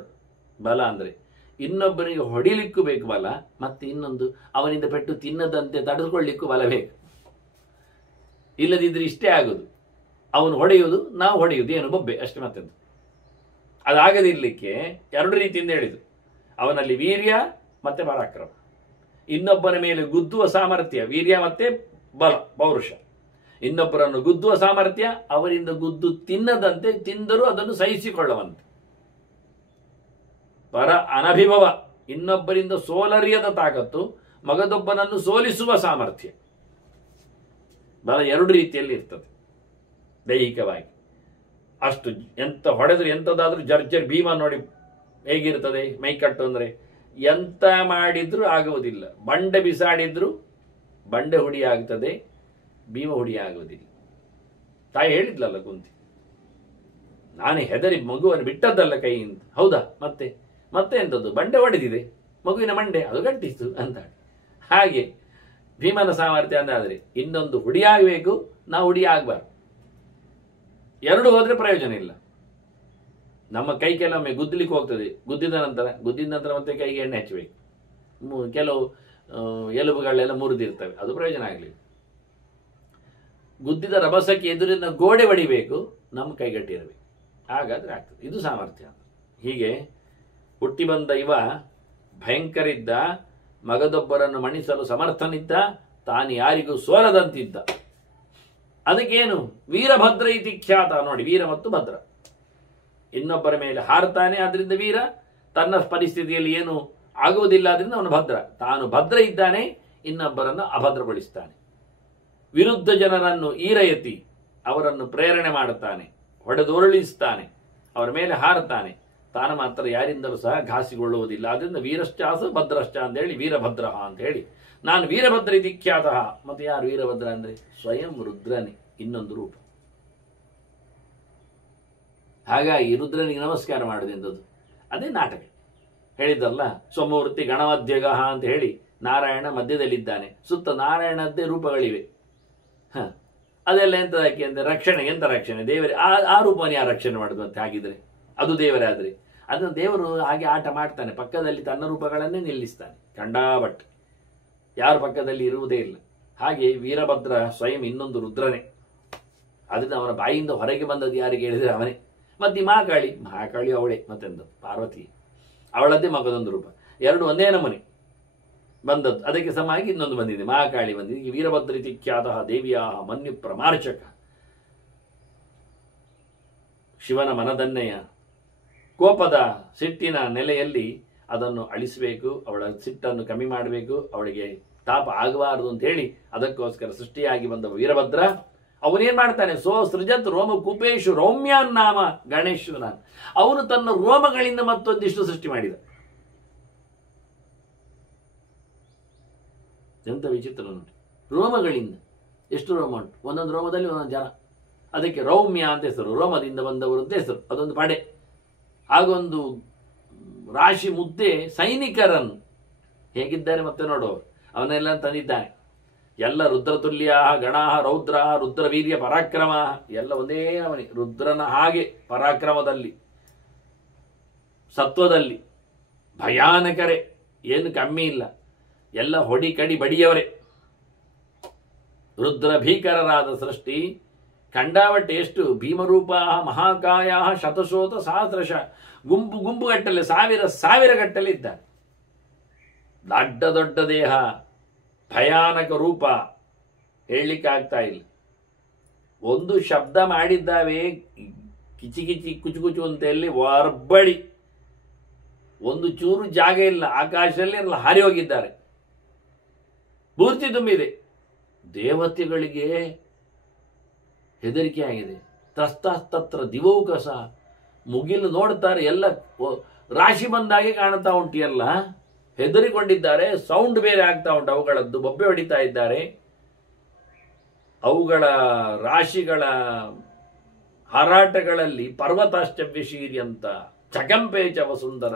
ಬಲ, ಅಂದರೆ ಇನ್ನೊಬ್ಬನಿಗೆ ಹೊಡಿಲಿಕ್ಕೂ ಬೇಕು ಬಲ, ಮತ್ತೆ ಇನ್ನೊಂದು ಅವನಿಂದ ಪೆಟ್ಟು ತಿನ್ನದಂತೆ ತಡೆದುಕೊಳ್ಳಿಕ್ಕೂ ಬಲ ಬೇಕು. ಇಲ್ಲದಿದ್ರೆ ಇಷ್ಟೇ ಆಗುದು, ಅವನು ಹೊಡೆಯುವುದು, ನಾವು ಹೊಡೆಯುವುದು, ಏನು ಬೊಬ್ಬೆ ಅಷ್ಟೇ, ಮತ್ತೆಂದು. ಅದಾಗದಿರ್ಲಿಕ್ಕೆ 2 ರೀತಿಯಿಂದ ಹೇಳಿದು, ಅವನಲ್ಲಿ ವೀರ್ಯ ಮತ್ತೆ ಪರಾಕ್ರಮ, ಇನ್ನೊಬ್ಬನ ಮೇಲೆ ಗುದ್ದುವ ಸಾಮರ್ಥ್ಯ, ವೀರ್ಯ ಮತ್ತೆ ಬಲ ಪೌರುಷ, ಇನ್ನೊಬ್ಬರನ್ನು ಗುದ್ದುವ ಸಾಮರ್ಥ್ಯ, ಅವರಿಂದ ಗುದ್ದು ತಿನ್ನದಂತೆ, ತಿಂದರೂ ಅದನ್ನು ಸಹಿಸಿಕೊಳ್ಳುವಂತೆ, ಪರ ಅನಭಿಭವ, ಇನ್ನೊಬ್ಬರಿಂದ ಸೋಲರಿಯದ ತಾಕತ್ತು, ಮಗದೊಬ್ಬನನ್ನು ಸೋಲಿಸುವ ಸಾಮರ್ಥ್ಯ, ಬಲ 2 ರೀತಿಯಲ್ಲಿ ಇರ್ತದೆ ದೈಹಿಕವಾಗಿ. ಅಷ್ಟು ಎಂತ ಹೊಡೆದ್ರು ಎಂಥದ್ದಾದ್ರೂ ಜರ್ಜರ್ ಭೀಮ ನೋಡಿ ಹೇಗಿರ್ತದೆ ಮೈಕಟ್ಟು, ಅಂದರೆ ಎಂತ ಮಾಡಿದ್ರೂ ಆಗುವುದಿಲ್ಲ, ಬಂಡೆ ಬಿಸಾಡಿದ್ರು ಬಂಡೆ ಹುಡಿ ಆಗ್ತದೆ, ಭೀಮ ಹುಡಿ ಆಗುವುದಿಲ್ಲ. ತಾಯಿ ಹೇಳಿದ್ಲಲ್ಲ ಕುಂತಿ, ನಾನೇ ಹೆದರಿ ಮಗುವನ್ನು ಬಿಟ್ಟದ್ದಲ್ಲ ಕೈಯಿಂದ, ಹೌದಾ, ಮತ್ತೆ ಎಂಥದ್ದು, ಬಂಡೆ ಹೊಡೆದಿದೆ, ಮಗುವಿನ ಮಂಡೆ ಅದು ಗಟ್ಟಿತ್ತು ಅಂತ. ಹಾಗೆ ಭೀಮನ ಸಾಮರ್ಥ್ಯ ಅಂದಾದರೆ ಇನ್ನೊಂದು ಹುಡಿಯಾಗಬೇಕು, ನಾವು ಹುಡಿ ಆಗಬಾರ್ದು, 2 ಹೋದ್ರೆ ಪ್ರಯೋಜನ ಇಲ್ಲ. ನಮ್ಮ ಕೈ ಕೆಲವೊಮ್ಮೆ ಗುದ್ದಲಿಕ್ಕೆ ಹೋಗ್ತದೆ, ಗುದ್ದಿದ ನಂತರ ಮತ್ತೆ ಕೈಗೆ ಎಣ್ಣೆ ಹಚ್ಚಬೇಕು, ಕೆಲವು ಎಲುಬುಗಳೆಲ್ಲ ಮುರಿದಿರ್ತವೆ, ಅದು ಪ್ರಯೋಜನ ಆಗಲಿ. ಗುದ್ದಿದ ರಭಸಕ್ಕೆ ಎದುರಿನ ಗೋಡೆ ಹೊಡಿಬೇಕು, ನಮ್ಮ ಕೈಗಟ್ಟಿರಬೇಕು, ಹಾಗಾದ್ರೆ ಆಗ್ತದೆ. ಇದು ಸಾಮರ್ಥ್ಯ. ಹೀಗೆ ಹುಟ್ಟಿ ಬಂದ ಇವ ಭಯಂಕರ ಇದ್ದ, ಮಗದೊಬ್ಬರನ್ನು ಮಣಿಸಲು ಸಮರ್ಥನಿದ್ದ, ತಾನು ಯಾರಿಗೂ ಸೋಲದಂತಿದ್ದ. ಅದಕ್ಕೇನು ವೀರಭದ್ರ ಇತಿ ಖ್ಯಾತ, ನೋಡಿ ವೀರ ಮತ್ತು ಭದ್ರ, ಇನ್ನೊಬ್ಬರ ಮೇಲೆ ಹಾರ್ತಾನೆ, ಆದ್ರಿಂದ ವೀರ, ತನ್ನ ಪರಿಸ್ಥಿತಿಯಲ್ಲಿ ಏನು ಆಗುವುದಿಲ್ಲ, ಆದ್ರಿಂದ ಅವನು ಭದ್ರ, ತಾನು ಭದ್ರ ಇದ್ದಾನೆ, ಇನ್ನೊಬ್ಬರನ್ನು ಅಭದ್ರಗೊಳಿಸ್ತಾನೆ. ವಿರುದ್ಧ ಜನರನ್ನು ಈರಯತಿ, ಅವರನ್ನು ಪ್ರೇರಣೆ ಮಾಡುತ್ತಾನೆ, ಹೊಡೆದೊರಳಿಸ್ತಾನೆ, ಅವರ ಮೇಲೆ ಹಾರುತ್ತಾನೆ, ತಾನು ಮಾತ್ರ ಯಾರಿಂದಲೂ ಸಹ ಘಾಸಿಗೊಳ್ಳುವುದಿಲ್ಲ. ಆದ್ರಿಂದ ವೀರಶ್ಚಾಸ ಭದ್ರಶ್ಚ ಅಂತ ಹೇಳಿ ವೀರಭದ್ರ ಅಂತ ಹೇಳಿ, ನಾನು ವೀರಭದ್ರ ಇತಿ ಖ್ಯಾತ. ಮತ್ತೆ ಯಾರು ವೀರಭದ್ರ ಅಂದ್ರೆ ಸ್ವಯಂ ರುದ್ರನೇ, ಇನ್ನೊಂದು ರೂಪ. ಹಾಗಾಗಿ ರುದ್ರನಿಗೆ ನಮಸ್ಕಾರ ಮಾಡುವುದೆಂದದ್ದು ಅದೇ ನಾಟಕ ಹೇಳಿದ್ದಲ್ಲ. ಸೋಮವೃತ್ತಿ ಗಣಮಧ್ಯಗ ಅಂತ ಹೇಳಿ ನಾರಾಯಣ ಮಧ್ಯದಲ್ಲಿದ್ದಾನೆ, ಸುತ್ತ ನಾರಾಯಣದ್ದೇ ರೂಪಗಳಿವೆ. ಅದೆಲ್ಲ ಎಂತದಕ್ಕೆ ಅಂದ್ರೆ ರಕ್ಷಣೆ. ಎಂತ ರಕ್ಷಣೆ? ದೇವರೇ. ಆ ರೂಪವನ್ನು ಯಾರು ರಕ್ಷಣೆ ಮಾಡುದು ಅಂತ ಹಾಗಿದ್ರೆ? ಅದು ದೇವರೇ. ಆದ್ರೆ ಅದನ್ನು ದೇವರು ಹಾಗೆ ಆಟ ಮಾಡ್ತಾನೆ, ಪಕ್ಕದಲ್ಲಿ ತನ್ನ ರೂಪಗಳನ್ನೇ ನಿಲ್ಲಿಸ್ತಾನೆ ಕಂಡಾಬಟ್, ಯಾರು ಪಕ್ಕದಲ್ಲಿ ಇರುವುದೇ ಇಲ್ಲ. ಹಾಗೆ ವೀರಭದ್ರ ಸ್ವಯಂ ಇನ್ನೊಂದು ರುದ್ರನೇ. ಅದರಿಂದ ಅವನ ಬಾಯಿಯಿಂದ ಹೊರಗೆ ಬಂದದ್ದು ಯಾರಿಗೆ ಹೇಳಿದ್ರೆ ಅವನೇ. ಮತ್ತೆ ಮಹಾಕಾಳಿ ಅವಳೇ, ಮತ್ತೆಂದು ಪಾರ್ವತಿ, ಅವಳದ್ದೇ ಮಗದೊಂದು ರೂಪ. 2 ಒಂದೇ ನಮನೆ ಬಂದದ್ದು. ಅದಕ್ಕೆ ಸಮಾಗಿ ಇನ್ನೊಂದು ಬಂದಿದೆ, ಮಹಾಕಾಳಿ ಬಂದಿದೆ. ಈಗ ವೀರಭದ್ರಿತಿ ಖ್ಯಾತ ದೇವಿಯ ಮನ್ಯು ಪ್ರಮಾರ್ಚಕ, ಶಿವನ ಮನದನ್ನೆಯ ಕೋಪದ ಸಿಟ್ಟಿನ ನೆಲೆಯಲ್ಲಿ ಅದನ್ನು ಅಳಿಸಬೇಕು, ಅವಳ ಸಿಟ್ಟನ್ನು ಕಮ್ಮಿ ಮಾಡಬೇಕು, ಅವಳಿಗೆ ತಾಪ ಆಗಬಾರದು ಅಂತ ಹೇಳಿ ಅದಕ್ಕೋಸ್ಕರ ಸೃಷ್ಟಿಯಾಗಿ ಬಂದ ವೀರಭದ್ರ ಅವನೇನ್ ಮಾಡ್ತಾನೆ? ಸೃಜತ್ ರೋಮ ಕುಪೇಶು ರೌಮ್ಯಾನ್ ನಾಮ ಗಣೇಶ್ವರ. ಅವನು ತನ್ನ ರೋಮಗಳಿಂದ ಮತ್ತೊಂದಿಷ್ಟು ಸೃಷ್ಟಿ ಮಾಡಿದ. ಎಂತ ವಿಚಿತ್ರ ನೋಡಿ, ರೋಮಗಳಿಂದ ಎಷ್ಟು ರೋಮ ಉಂಟು, ಒಂದೊಂದು ರೋಮದಲ್ಲಿ ಒಂದೊಂದು ಜನ. ಅದಕ್ಕೆ ರೌಮ್ಯ ಅಂತ ಹೆಸರು, ರೋಮದಿಂದ ಬಂದವರು ಅಂತ ಹೆಸರು. ಅದೊಂದು ಪಡೆ, ಆಗೊಂದು ರಾಶಿ ಮುದ್ದೆ ಸೈನಿಕರನ್ನು ಹೇಗಿದ್ದಾರೆ ಮತ್ತೆ ನೋಡುವವರು, ಅವನ್ನೆಲ್ಲ ತಂದಿದ್ದಾನೆ. ಎಲ್ಲ ರುದ್ರತುಲ್ಯ ಗಣಾಹ ರೌದ್ರ ರುದ್ರ ವೀರ್ಯ ಪರಾಕ್ರಮ ಎಲ್ಲ ಒಂದೇ ಅವನಿ. ರುದ್ರನ ಹಾಗೆ ಪರಾಕ್ರಮದಲ್ಲಿ ಸತ್ವದಲ್ಲಿ ಭಯಾನಕರೇ, ಏನು ಕಮ್ಮಿ ಇಲ್ಲ. ಎಲ್ಲ ಹೊಡಿ ಕಡಿ ಬಡಿಯವರೇ. ರುದ್ರ ಭೀಕರರಾದ ಸೃಷ್ಟಿ ಕಂಡಾವಟ್ಟೆ. ಎಷ್ಟು ಭೀಮರೂಪ ಮಹಾಕಾಯ ಶತಶೋತ ಸಹಸ್ರಶ, ಗುಂಪು ಗಟ್ಟಲೆ, ಸಾವಿರ ಗಟ್ಟಲೆ ಇದ್ದಾರೆ. ದೊಡ್ಡ ದೊಡ್ಡ ದೇಹ, ಭಯಾನಕ ರೂಪ ಹೇಳಲಿಕ್ಕೆ ಆಗ್ತಾ ಇಲ್ಲ. ಒಂದು ಶಬ್ದ ಮಾಡಿದ್ದಾವೆ, ಕಿಚಿ ಕಿಚಿ ಕುಚು ಕುಚು ಅಂತೇಳಿ ವರ್ಬಳಿ, ಒಂದು ಚೂರು ಜಾಗ ಇಲ್ಲ, ಆಕಾಶದಲ್ಲಿ ಎಲ್ಲ ಹಾರಿ ಹೋಗಿದ್ದಾರೆ, ಪೂರ್ತಿ ತುಂಬಿದೆ. ದೇವತೆಗಳಿಗೆ ಹೆದರಿಕೆ ಆಗಿದೆ. ತ್ರಸ್ತತ್ರ ದಿವೌಕಸ, ಮುಗಿಲು ನೋಡ್ತಾರೆ, ಎಲ್ಲ ರಾಶಿ ಬಂದಾಗೆ ಕಾಣ್ತಾ ಉಂಟು, ಎಲ್ಲ ಹೆದರಿಕೊಂಡಿದ್ದಾರೆ. ಸೌಂಡ್ ಬೇರೆ ಆಗ್ತಾ ಉಂಟು ಅವುಗಳದ್ದು, ಬೊಬ್ಬೆ ಹೊಡಿತಾ ಇದ್ದಾರೆ. ಅವುಗಳ ರಾಶಿಗಳ ಹಾರಾಟಗಳಲ್ಲಿ ಪರ್ವತಾಶ್ಚವ್ಯಶೀರಿ ಅಂತ ಚಕಂಪೇಚ ವಸುಂದರ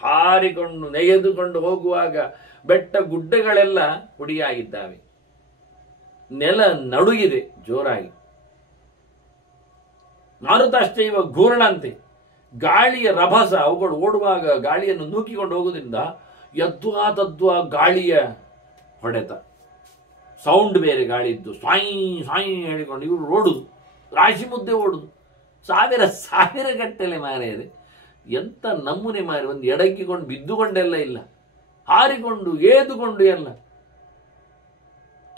ಹಾರಿಕೊಂಡು ನೆಗೆದುಕೊಂಡು ಹೋಗುವಾಗ ಬೆಟ್ಟ ಗುಡ್ಡಗಳೆಲ್ಲ ಪುಡಿಯಾಗಿದ್ದಾವೆ. ನೆಲ ನಡುಗಿದೆ ಜೋರಾಗಿ. ಮಾರುತಾಶ್ಚೈವ ಘೂರ್ಣಂತೆ, ಗಾಳಿಯ ರಭಸ, ಅವುಗಳು ಓಡುವಾಗ ಗಾಳಿಯನ್ನು ನೂಕಿಕೊಂಡು ಹೋಗುವುದರಿಂದ ಯದ್ವಾ ತದ್ವಾ ಗಾಳಿಯ ಹೊಡೆತ, ಸೌಂಡ್ ಬೇರೆ ಗಾಳಿದ್ದು, ಸ್ವಾಯಿ ಸ್ವಾಯಿ ಹೇಳಿಕೊಂಡು ಇವರು ಓಡುದು, ರಾಶಿ ಮುದ್ದೆ ಓಡುದು, ಸಾವಿರ ಗಟ್ಟಲೆ ಮಾರೆಯದೆ. ಎಂತ ನಮೂನೆ ಮಾರಿ, ಒಂದು ಎಡಕ್ಕಿಕೊಂಡು ಬಿದ್ದುಕೊಂಡೆಲ್ಲ ಇಲ್ಲ, ಹಾರಿಕೊಂಡು ಏದುಕೊಂಡು ಎಲ್ಲ.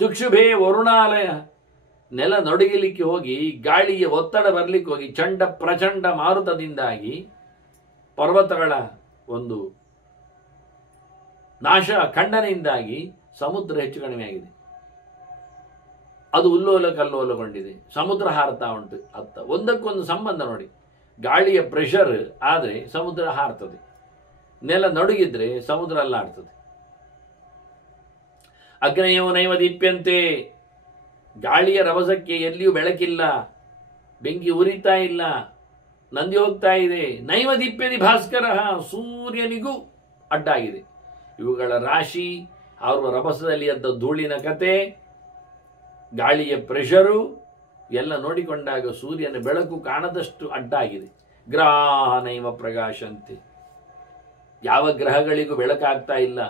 ಚುಕ್ಷುಭೇ ವರುಣಾಲಯ, ನೆಲ ನಡುಗಲಿಕ್ಕೆ ಹೋಗಿ ಗಾಳಿಯ ಒತ್ತಡ ಬರಲಿಕ್ಕೆ ಹೋಗಿ ಚಂಡ ಪ್ರಚಂಡ ಮಾರುತದಿಂದಾಗಿ ಪರ್ವತಗಳ ಒಂದು ನಾಶ ಖಂಡನೆಯಿಂದಾಗಿ ಸಮುದ್ರ ಹೆಚ್ಚು ಕಡಿಮೆ ಆಗಿದೆ. ಅದು ಉಲ್ಲೋಲ ಕಲ್ಲೋಲಗೊಂಡಿದೆ, ಸಮುದ್ರ ಹಾರ್ತಾ ಉಂಟು. ಅತ್ತ ಒಂದಕ್ಕೊಂದು ಸಂಬಂಧ ನೋಡಿ. ಗಾಳಿಯ ಪ್ರೆಷರ್ ಆದರೆ ಸಮುದ್ರ ಹಾರ್ತದೆ, ನೆಲ ನಡುಗಿದ್ರೆ ಸಮುದ್ರ ಅಲ್ಲಾಡ್ತದೆ. ಅಗ್ನಯೋ ನೈವ ದೀಪ್ಯಂತೆ, ಗಾಳಿಯ ರಭಸಕ್ಕೆ ಎಲ್ಲಿಯೂ ಬೆಳಕಿಲ್ಲ, ಬೆಂಕಿ ಉರಿತಾ ಇಲ್ಲ, ನಂದಿ ಹೋಗ್ತಾ ಇದೆ. ನೈವ ದೀಪ್ಯದಿ ಭಾಸ್ಕರ, ಸೂರ್ಯನಿಗೂ ಅಡ್ಡಾಗಿದೆ. ಇವುಗಳ ರಾಶಿ, ಅವರ ರಭಸದಲ್ಲಿ ಎದ್ದ ಧೂಳಿನ ಕತೆ, ಗಾಳಿಯ ಪ್ರೆಷರು ಎಲ್ಲ ನೋಡಿಕೊಂಡಾಗ ಸೂರ್ಯನ ಬೆಳಕು ಕಾಣದಷ್ಟು ಅಡ್ಡಾಗಿದೆ. ಗ್ರಹ ನೈವ ಪ್ರಕಾಶಂತೆ, ಯಾವ ಗ್ರಹಗಳಿಗೂ ಬೆಳಕಾಗ್ತಾ ಇಲ್ಲ.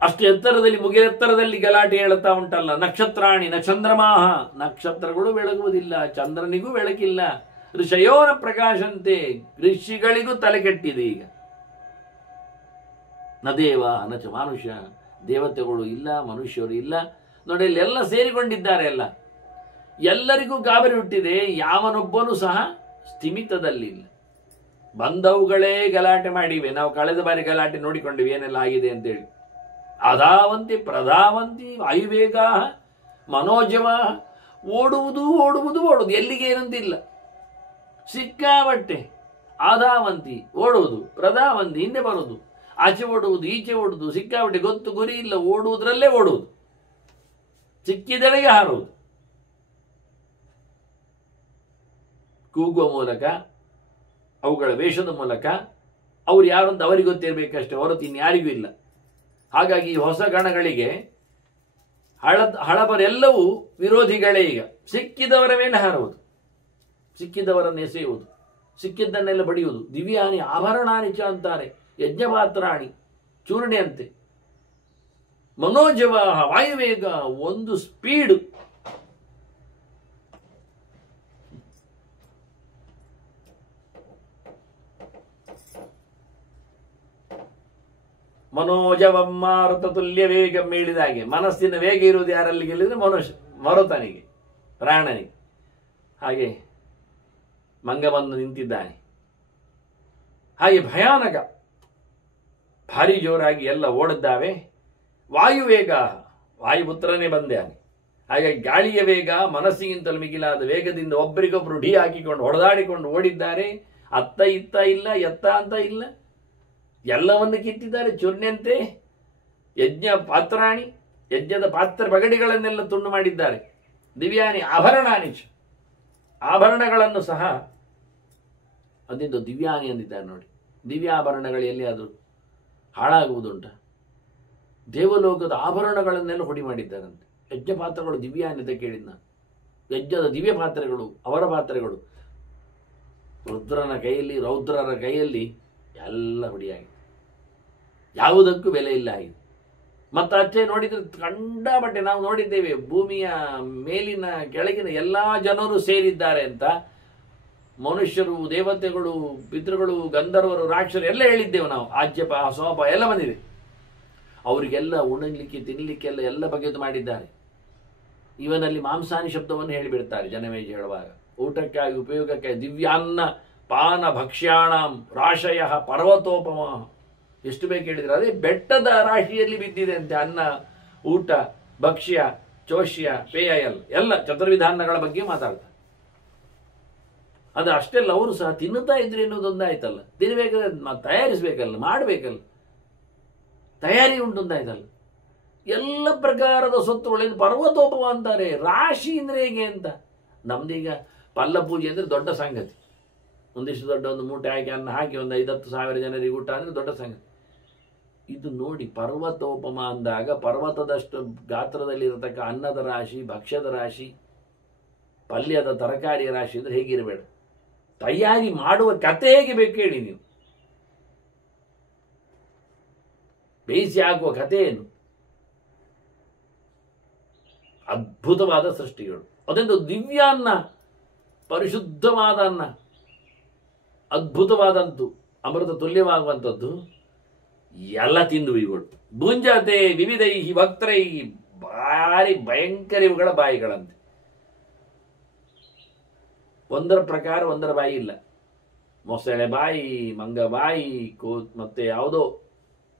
ಅಷ್ಟು ಎತ್ತರದಲ್ಲಿ, ಮುಗಿಲೆತ್ತರದಲ್ಲಿ ಗಲಾಟೆ ಹೇಳ್ತಾ ಉಂಟಲ್ಲ. ನಕ್ಷತ್ರಾಣಿ ನ ಚಂದ್ರಮಾಹ, ನಕ್ಷತ್ರಗಳು ಬೆಳಗುವುದಿಲ್ಲ, ಚಂದ್ರನಿಗೂ ಬೆಳಕಿಲ್ಲ. ಋಷಯೋನ ಪ್ರಕಾಶಂತೆ, ಋಷಿಗಳಿಗೂ ತಲೆ ಕೆಟ್ಟಿದೆ ಈಗ. ನ ದೇವ ನ ಚ ಮಾನುಷ, ದೇವತೆಗಳು ಇಲ್ಲ, ಮನುಷ್ಯರು ಇಲ್ಲ. ನೋಡಿ, ಎಲ್ಲ ಸೇರಿಕೊಂಡಿದ್ದಾರೆ. ಎಲ್ಲರಿಗೂ ಗಾಬರಿ ಹುಟ್ಟಿದೆ. ಯಾವನೊಬ್ಬನು ಸಹ ಸ್ಥಿಮಿತದಲ್ಲಿಲ್ಲ. ಬಂದವುಗಳೇ ಗಲಾಟೆ ಮಾಡಿವೆ. ನಾವು ಕಳೆದ ಬಾರಿ ಗಲಾಟೆ ನೋಡಿಕೊಂಡಿವಿ ಏನೆಲ್ಲ ಆಗಿದೆ ಅಂತೇಳಿ. ಅಧಾವಂತಿ ಪ್ರಧಾವಂತಿ ವಾಯುವೇಗ ಮನೋಜವ, ಓಡುವುದು ಓಡುವುದು ಓಡುವುದು, ಎಲ್ಲಿಗೆ ಏನಂತಿಲ್ಲ. ಸಿಕ್ಕಾಬಟ್ಟೆ ಆಧಾವಂತಿ ಓಡುವುದು, ಪ್ರಧಾವಂತಿ ಹಿಂದೆ ಬರುವುದು, ಆಚೆ ಓಡುವುದು ಈಚೆ ಓಡುವುದು, ಸಿಕ್ಕಾಬಟ್ಟೆ ಗೊತ್ತು ಗುರಿ ಇಲ್ಲ, ಓಡುವುದರಲ್ಲೇ ಓಡುವುದು, ಸಿಕ್ಕಿದೆಡೆಗೆ ಹಾರುವುದು. ಕೂಗುವ ಮೂಲಕ, ಅವುಗಳ ವೇಷದ ಮೂಲಕ ಅವ್ರು ಯಾರು ಅಂತ ಅವರಿಗೆ ಗೊತ್ತಿರಬೇಕಷ್ಟೇ, ಹೊರತು ಇನ್ಯಾರಿಗೂ ಇಲ್ಲ. ಹಾಗಾಗಿ ಹೊಸ ಗಣಗಳಿಗೆ ಹಳಬರೆಲ್ಲವೂ ವಿರೋಧಿಗಳೇ. ಈಗ ಸಿಕ್ಕಿದವರ ಮೇಲೆ ಹಾರುವುದು, ಸಿಕ್ಕಿದವರನ್ನು ಎಸೆಯುವುದು, ಸಿಕ್ಕಿದ್ದನ್ನೆಲ್ಲ ಬಡಿಯುವುದು. ದಿವ್ಯಾನಿ ಆಭರಣಾನಿ ಚ ಅಂತಾರೆ, ಯಜ್ಞಪಾತ್ರಾಣಿ ಚೂರ್ಣೆಯಂತೆ. ಮನೋಜವಾಹ ವಾಯುವೇಗ, ಒಂದು ಸ್ಪೀಡು. ಮನೋಜವಂ ಮಾರುತ ತುಲ್ಯ ವೇಗ ಹೇಳಿದ ಹಾಗೆ, ಮನಸ್ಸಿನ ವೇಗ ಇರುವುದು ಯಾರಲ್ಲಿ ಗೆಲ್ಲಿದ್ರೆ ಮರುತನಿಗೆ, ಪ್ರಾಣನಿಗೆ. ಹಾಗೆ ಮಂಗ ಬಂದು ನಿಂತಿದ್ದಾನೆ. ಹಾಗೆ ಭಯಾನಕ, ಭಾರಿ ಜೋರಾಗಿ ಎಲ್ಲ ಓಡಿದ್ದಾವೆ. ವಾಯುವೇಗ, ವಾಯುಪುತ್ರನೇ ಬಂದಾನೆ. ಹಾಗಾಗಿ ಗಾಳಿಯ ವೇಗ ಮನಸ್ಸಿಗಿಂತಲೂ ಮಿಗಿಲಾದ ವೇಗದಿಂದ ಒಬ್ಬರಿಗೊಬ್ಬರು ಢೀ ಹಾಕಿಕೊಂಡು ಹೊಡೆದಾಡಿಕೊಂಡು ಓಡಿದ್ದಾರೆ. ಅತ್ತ ಇತ್ತ ಇಲ್ಲ, ಎತ್ತ ಅಂತ ಇಲ್ಲ, ಎಲ್ಲವನ್ನು ಕಿತ್ತಿದ್ದಾರೆ ಚೂರ್ಣೆಯಂತೆ. ಯಜ್ಞ ಪಾತ್ರಾಣಿ, ಯಜ್ಞದ ಪಾತ್ರ ಬಗಡಿಗಳನ್ನೆಲ್ಲ ತುಂಡು ಮಾಡಿದ್ದಾರೆ. ದಿವ್ಯಾನಿ ಆಭರಣಾನಿಚ, ಆಭರಣಗಳನ್ನು ಸಹ ಅದಿಂದು ದಿವ್ಯಾನಿ ಅಂದಿದ್ದಾರೆ ನೋಡಿ. ದಿವ್ಯಾಭರಣಗಳು ಎಲ್ಲಿಯಾದರೂ ಹಾಳಾಗುವುದುಂಟ? ದೇವಲೋಕದ ಆಭರಣಗಳನ್ನೆಲ್ಲ ಹೊಡಿ ಮಾಡಿದ್ದಾರಂತೆ. ಯಜ್ಞ ಪಾತ್ರಗಳು ದಿವ್ಯಾನಿ ಅಂತ ಕೇಳಿದ ನಾನು. ಯಜ್ಞದ ದಿವ್ಯ ಪಾತ್ರೆಗಳು, ಅವರ ಪಾತ್ರೆಗಳು ರುದ್ರನ ಕೈಯಲ್ಲಿ, ರೌದ್ರರ ಕೈಯಲ್ಲಿ ಎಲ್ಲ ಹೊಡಿಯಾಗಿದೆ. ಯಾವುದಕ್ಕೂ ಬೆಲೆ ಇಲ್ಲ ಆಗಿದೆ. ಮತ್ತು ಅಷ್ಟೇ ನೋಡಿದ್ರೆ ಕಂಡಾಪಟ್ಟೆ ನಾವು ನೋಡಿದ್ದೇವೆ, ಭೂಮಿಯ ಮೇಲಿನ ಕೆಳಗಿನ ಎಲ್ಲ ಜನರು ಸೇರಿದ್ದಾರೆ ಅಂತ. ಮನುಷ್ಯರು, ದೇವತೆಗಳು, ಪಿತೃಗಳು, ಗಂಧರ್ವರು, ರಾಕ್ಷಸರು ಎಲ್ಲ ಹೇಳಿದ್ದೇವೆ ನಾವು. ಆಜ್ಯಪ ಸೋಪ ಎಲ್ಲ ಬಂದಿದೆ. ಅವರಿಗೆಲ್ಲ ಉಣಲಿಕ್ಕೆ ತಿನ್ನಲಿಕ್ಕೆಲ್ಲ ಎಲ್ಲ ಬಗೆದು ಮಾಡಿದ್ದಾರೆ. ಇವನಲ್ಲಿ ಮಾಂಸಾನಿ ಶಬ್ದವನ್ನು ಹೇಳಿಬಿಡ್ತಾರೆ ಜನಮೇಜ ಹೇಳುವಾಗ. ಊಟಕ್ಕಾಗಿ ಉಪಯೋಗಕ್ಕೆ ದಿವ್ಯಾನ್ನ ಪಾನ ಭಕ್ಷ್ಯಾಣಂ ರಾಶಯ ಪರ್ವತೋಪಮ. ಎಷ್ಟು ಬೇಕು ಹೇಳಿದ್ರೆ ಅದೇ ಬೆಟ್ಟದ ರಾಶಿಯಲ್ಲಿ ಬಿದ್ದಿದೆ ಅಂತೆ ಅನ್ನ, ಊಟ, ಭಕ್ಷ್ಯ, ಚೋಷ್ಯ, ಪೇಯ ಎಲ್ಲ ಚತುರ್ವಿಧಾನಗಳ ಬಗ್ಗೆ ಮಾತಾಡ್ತಾರೆ. ಅದು ಅಷ್ಟೆಲ್ಲ ಅವರು ಸಹ ತಿನ್ನುತ್ತಾ ಇದ್ರು ಎನ್ನುವುದೊಂದಾಯ್ತಲ್ಲ. ತಿನ್ನಬೇಕಾದ್ರೆ ತಯಾರಿಸಬೇಕಲ್ಲ, ಮಾಡಬೇಕಲ್ಲ, ತಯಾರಿ ಉಂಟೊಂದಾಯ್ತಲ್ಲ. ಎಲ್ಲ ಪ್ರಕಾರದ ಸೊತ್ತುಗಳಿಂದ ಪರ್ವತೋಪಮ ಅಂತಾರೆ. ರಾಶಿ ಅಂದ್ರೆ ಹೇಗೆ ಅಂತ. ನಮ್ದೀಗ ಪಲ್ಲ ಪೂಜೆ ಅಂದ್ರೆ ದೊಡ್ಡ ಸಂಗತಿ. ಒಂದಿಷ್ಟು ದೊಡ್ಡ ಒಂದು ಮೂಟೆ ಹಾಕಿ ಅನ್ನ ಹಾಕಿ ಒಂದು 5,000-10,000 ಜನರಿಗೆ ಊಟ ಅಂದ್ರೆ ದೊಡ್ಡ ಸಂಗತಿ. ಇದು ನೋಡಿ ಪರ್ವತೋಪಮ ಅಂದಾಗ ಪರ್ವತದಷ್ಟು ಗಾತ್ರದಲ್ಲಿ ಇರತಕ್ಕ ಅನ್ನದ ರಾಶಿ, ಭಕ್ಷ್ಯದ ರಾಶಿ, ಪಲ್ಯದ ತರಕಾರಿಯ ರಾಶಿ ಅಂದ್ರೆ ಹೇಗಿರಬೇಡ. ತಯಾರಿ ಮಾಡುವ ಕತೆ ಹೇಗೆ ಬೇಕು ಹೇಳಿ ನೀವು. ಬೇಯಿಸಿ ಹಾಕುವ ಕತೆ ಏನು. ಅದ್ಭುತವಾದ ಸೃಷ್ಟಿಗಳು. ಅದೊಂದು ದಿವ್ಯಾನ್ನ, ಪರಿಶುದ್ಧವಾದ ಅನ್ನ, ಅದ್ಭುತವಾದಂತು, ಅಮೃತ ತುಲ್ಯವಾಗುವಂಥದ್ದು ಎಲ್ಲ ತಿಂದು ಇವುಗಳು. ಭುಂಜತೆ ವಿವಿಧೈ ವಕ್ತ್ರೈ, ಭಾರಿ ಭಯಂಕರ ಇವುಗಳ ಬಾಯಿಗಳಂತೆ. ಒಂದರ ಪ್ರಕಾರ ಒಂದರ ಬಾಯಿ ಇಲ್ಲ. ಮೊಸಳೆ ಬಾಯಿ, ಮಂಗ ಬಾಯಿ, ಮತ್ತೆ ಯಾವುದೋ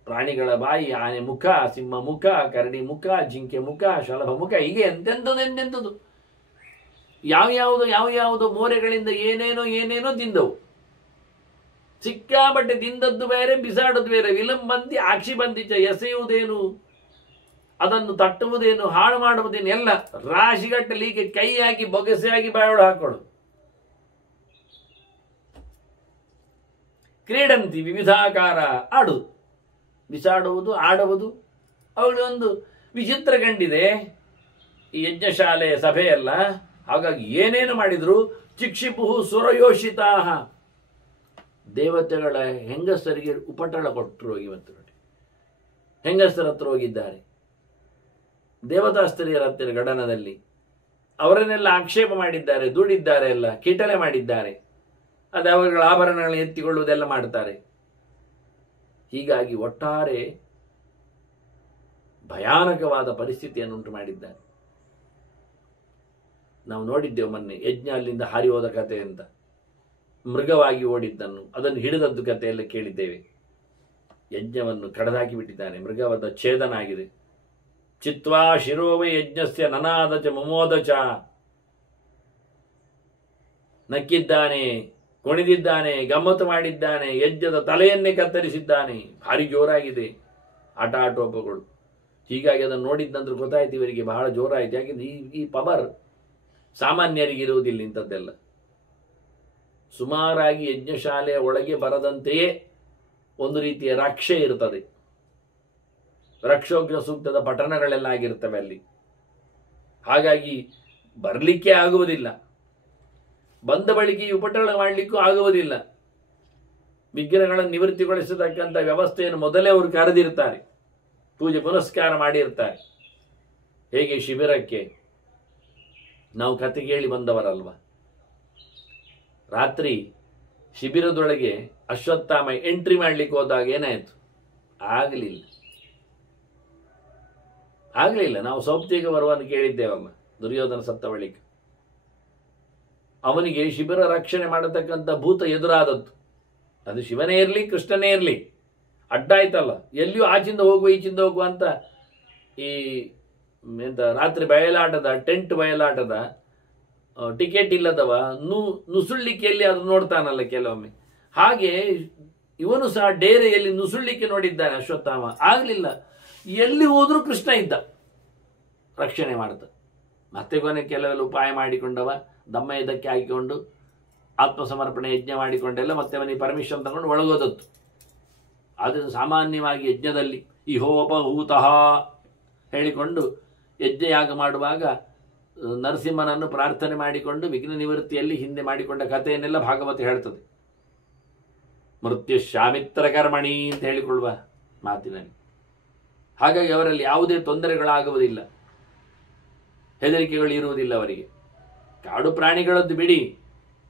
ಪ್ರಾಣಿಗಳ ಬಾಯಿ, ಆನೆ ಮುಖ, ಸಿಂಹ ಮುಖ, ಕರಡಿ ಮುಖ, ಜಿಂಕೆ ಮುಖ, ಶಲಭ ಮುಖ, ಹೀಗೆ ಎಂತೆಂಥದ್ದು ಯಾವ್ಯಾವುದೋ ಮೋರೆಗಳಿಂದ ಏನೇನೋ ತಿಂದವು. ಸಿಕ್ಕಾಬಟ್ಟೆ ತಿಂದದ್ದು ಬೇರೆ, ಬಿಸಾಡೋದು ಬೇರೆ. ವಿಲಂಬಂತಿ ಆಕ್ಷಿ ಬಂದಿಚ, ಎಸೆಯುವುದೇನು, ಅದನ್ನು ತಟ್ಟುವುದೇನು, ಹಾಳು ಮಾಡುವುದೇನು ಎಲ್ಲ ರಾಶಿಗಟ್ಟಲೆ ಹೀಗೆ ಕೈ ಹಾಕಿ ಬೊಗಸೆಯಾಗಿ ಬಾಯೋಳು ಹಾಕೊಳ್ಳು. ಕ್ರೀಡಂತಿ ವಿವಿಧಾಕಾರ, ಆಡುವುದು, ಬಿಸಾಡುವುದು, ಆಡುವುದು. ಅವಳು ಒಂದು ವಿಚಿತ್ರ ಕಂಡಿದೆ ಈ ಯಜ್ಞಶಾಲೆ ಸಭೆಯಲ್ಲ. ಹಾಗಾಗಿ ಏನೇನು ಮಾಡಿದ್ರು ಚಿಕ್ಷಿಪುಹು ಸುರಯೋಷಿತಾ. ದೇವತೆಗಳ ಹೆಂಗಸರಿಗೆ ಉಪಟಳ ಕೊಟ್ಟರು. ಇವತ್ತು ನೋಡಿ ಹೆಂಗಸರ ಹತ್ರ ಹೋಗಿದ್ದಾರೆ, ದೇವತಾಸ್ತ್ರೀಯರ ಹತ್ತಿರ ಗಡನದಲ್ಲಿ ಅವರನ್ನೆಲ್ಲ ಆಕ್ಷೇಪ ಮಾಡಿದ್ದಾರೆ, ದೂಡಿದ್ದಾರೆ, ಎಲ್ಲ ಕಿಟಲೆ ಮಾಡಿದ್ದಾರೆ. ಅದು ಅವರುಗಳ ಆಭರಣಗಳನ್ನು ಎತ್ತಿಕೊಳ್ಳುವುದೆಲ್ಲ ಮಾಡ್ತಾರೆ. ಹೀಗಾಗಿ ಒಟ್ಟಾರೆ ಭಯಾನಕವಾದ ಪರಿಸ್ಥಿತಿಯನ್ನು ಉಂಟು ಮಾಡಿದ್ದಾರೆ. ನಾವು ನೋಡಿದ್ದೆವು ಮೊನ್ನೆ ಯಜ್ಞ ಅಲ್ಲಿಂದ ಹಾರಿ ಹೋದ ಕಥೆ ಅಂತ. ಮೃಗವಾಗಿ ಓಡಿದ್ದನ್ನು, ಅದನ್ನು ಹಿಡಿದದ್ದು ಕಥೆಯೆಲ್ಲ ಕೇಳಿದ್ದೇವೆ. ಯಜ್ಞವನ್ನು ಕಡದಾಕಿ ಬಿಟ್ಟಿದ್ದಾನೆ, ಮೃಗವಾದ ಛೇದನ ಆಗಿದೆ. ಚಿತ್ವಾ ಶಿರೋವೇ ಯಜ್ಞಸ್ಯ ನನಾದಚ ಮುಮೋದಚ. ನಕ್ಕಿದ್ದಾನೆ, ಕುಣಿದಿದ್ದಾನೆ, ಗಮ್ಮತ್ತು ಮಾಡಿದ್ದಾನೆ, ಯಜ್ಞದ ತಲೆಯನ್ನೇ ಕತ್ತರಿಸಿದ್ದಾನೆ. ಭಾರಿ ಜೋರಾಗಿದೆ ಆಟೋಪಗಳು. ಹೀಗಾಗಿ ಅದನ್ನು ನೋಡಿದ ನಂತರ ಗೊತ್ತಾಯ್ತು ಇವರಿಗೆ ಬಹಳ ಜೋರಾಯಿತು. ಯಾಕೆಂದ್ರೆ ಈ ಪವರ್ ಸಾಮಾನ್ಯರಿಗೆ ಇರುವುದಿಲ್ಲ ಇಂಥದ್ದೆಲ್ಲ. ಸುಮಾರಾಗಿ ಯಜ್ಞಶಾಲೆಯ ಒಳಗೆ ಬರದಂತೆಯೇ ಒಂದು ರೀತಿಯ ರಕ್ಷೆ ಇರುತ್ತದೆ. ರಕ್ಷೋಗ್ಯ ಸೂಕ್ತದ ಪಠಣಗಳೆಲ್ಲ ಆಗಿರ್ತವೆ ಅಲ್ಲಿ. ಹಾಗಾಗಿ ಬರಲಿಕ್ಕೆ ಆಗುವುದಿಲ್ಲ, ಬಂದ ಬಳಿಕೆ ಉಪಟಳ ಮಾಡಲಿಕ್ಕೂ ಆಗುವುದಿಲ್ಲ. ವಿಘ್ನಗಳನ್ನು ನಿವೃತ್ತಿಗೊಳಿಸತಕ್ಕಂಥ ವ್ಯವಸ್ಥೆಯನ್ನು ಮೊದಲೇ ಅವರು ಕರೆದಿರ್ತಾರೆ, ಪೂಜೆ ಪುನಸ್ಕಾರ ಮಾಡಿರ್ತಾರೆ. ಹೇಗೆ ಶಿಬಿರಕ್ಕೆ ನಾವು ಕತೆ ಕೇಳಿ ಬಂದವರಲ್ವ. ರಾತ್ರಿ ಶಿಬಿರದೊಳಗೆ ಅಶ್ವತ್ಥಾಮ ಎಂಟ್ರಿ ಮಾಡ್ಲಿಕ್ಕೆ ಹೋದಾಗ ಏನಾಯ್ತು? ಆಗ್ಲಿಲ್ಲ. ನಾವು ಸೌಪ್ತಿಗೆ ಬರುವನ್ನು ಕೇಳಿದ್ದೇವಲ್ಲ, ದುರ್ಯೋಧನ ಸತ್ತ ಬಳಿಕ ಅವನಿಗೆ ಶಿಬಿರ ರಕ್ಷಣೆ ಮಾಡತಕ್ಕಂಥ ಭೂತ ಎದುರಾದದ್ದು. ಅದು ಶಿವನೇ ಇರಲಿ, ಕೃಷ್ಣನೇ ಇರಲಿ, ಅಡ್ಡಾಯ್ತಲ್ಲ. ಎಲ್ಲಿಯೂ ಆಚಿಂದ ಹೋಗುವ ಈಚಿಂದ ಹೋಗುವ ಅಂತ ಈ ರಾತ್ರಿ ಬಯಲಾಟದ, ಟೆಂಟ್ ಬಯಲಾಟದ ಟಿಕೆಟ್ ಇಲ್ಲದವ ನುಸುಳ್ಳಿಕ್ಕೆ ಎಲ್ಲಿ ಅದು ನೋಡ್ತಾನಲ್ಲ ಕೆಲವೊಮ್ಮೆ. ಹಾಗೆ ಇವನು ಸಹ ಡೇರೆಯಲ್ಲಿ ನುಸುಳ್ಳಿಕ್ಕೆ ನೋಡಿದ್ದಾನೆ ಅಶ್ವತ್ಥಾಮ. ಆಗ್ಲಿಲ್ಲ. ಎಲ್ಲಿ ಹೋದ್ರೂ ಕೃಷ್ಣ ಇದ್ದ ರಕ್ಷಣೆ ಮಾಡ್ತ. ಮತ್ತೆ ಕೊನೆ ಕೆಲವೆಲ್ಲ ಉಪಾಯ ಮಾಡಿಕೊಂಡವ, ದಮ್ಮ ಇದಕ್ಕೆ ಹಾಕಿಕೊಂಡು ಆತ್ಮಸಮರ್ಪಣೆ ಯಜ್ಞ ಮಾಡಿಕೊಂಡೆಲ್ಲ ಮತ್ತೆ ಅವನಿಗೆ ಪರ್ಮಿಷನ್ ತಗೊಂಡು ಒಳಗೋದತ್ತು. ಆದರೆ ಸಾಮಾನ್ಯವಾಗಿ ಯಜ್ಞದಲ್ಲಿ ಇಹೋಪಹೂತಃ ಹೇಳಿಕೊಂಡು ಯಜ್ಞಯಾಗ ಮಾಡುವಾಗ ನರಸಿಂಹನನ್ನು ಪ್ರಾರ್ಥನೆ ಮಾಡಿಕೊಂಡು ವಿಘ್ನ ನಿವೃತ್ತಿಯಲ್ಲಿ ಹಿಂದೆ ಮಾಡಿಕೊಂಡ ಕಥೆಯನ್ನೆಲ್ಲ ಭಾಗವತ ಹೇಳ್ತದೆ. ಮೃತ್ಯು ಶಾಮಿತ್ರ ಕರ್ಮಣಿ ಅಂತ ಹೇಳಿಕೊಳ್ಳುವ ಮಾತಿನಲ್ಲಿ. ಹಾಗಾಗಿ ಅವರಲ್ಲಿ ಯಾವುದೇ ತೊಂದರೆಗಳಾಗುವುದಿಲ್ಲ, ಹೆದರಿಕೆಗಳು ಇರುವುದಿಲ್ಲ ಅವರಿಗೆ. ಕಾಡು ಪ್ರಾಣಿಗಳದ್ದು ಬಿಡಿ,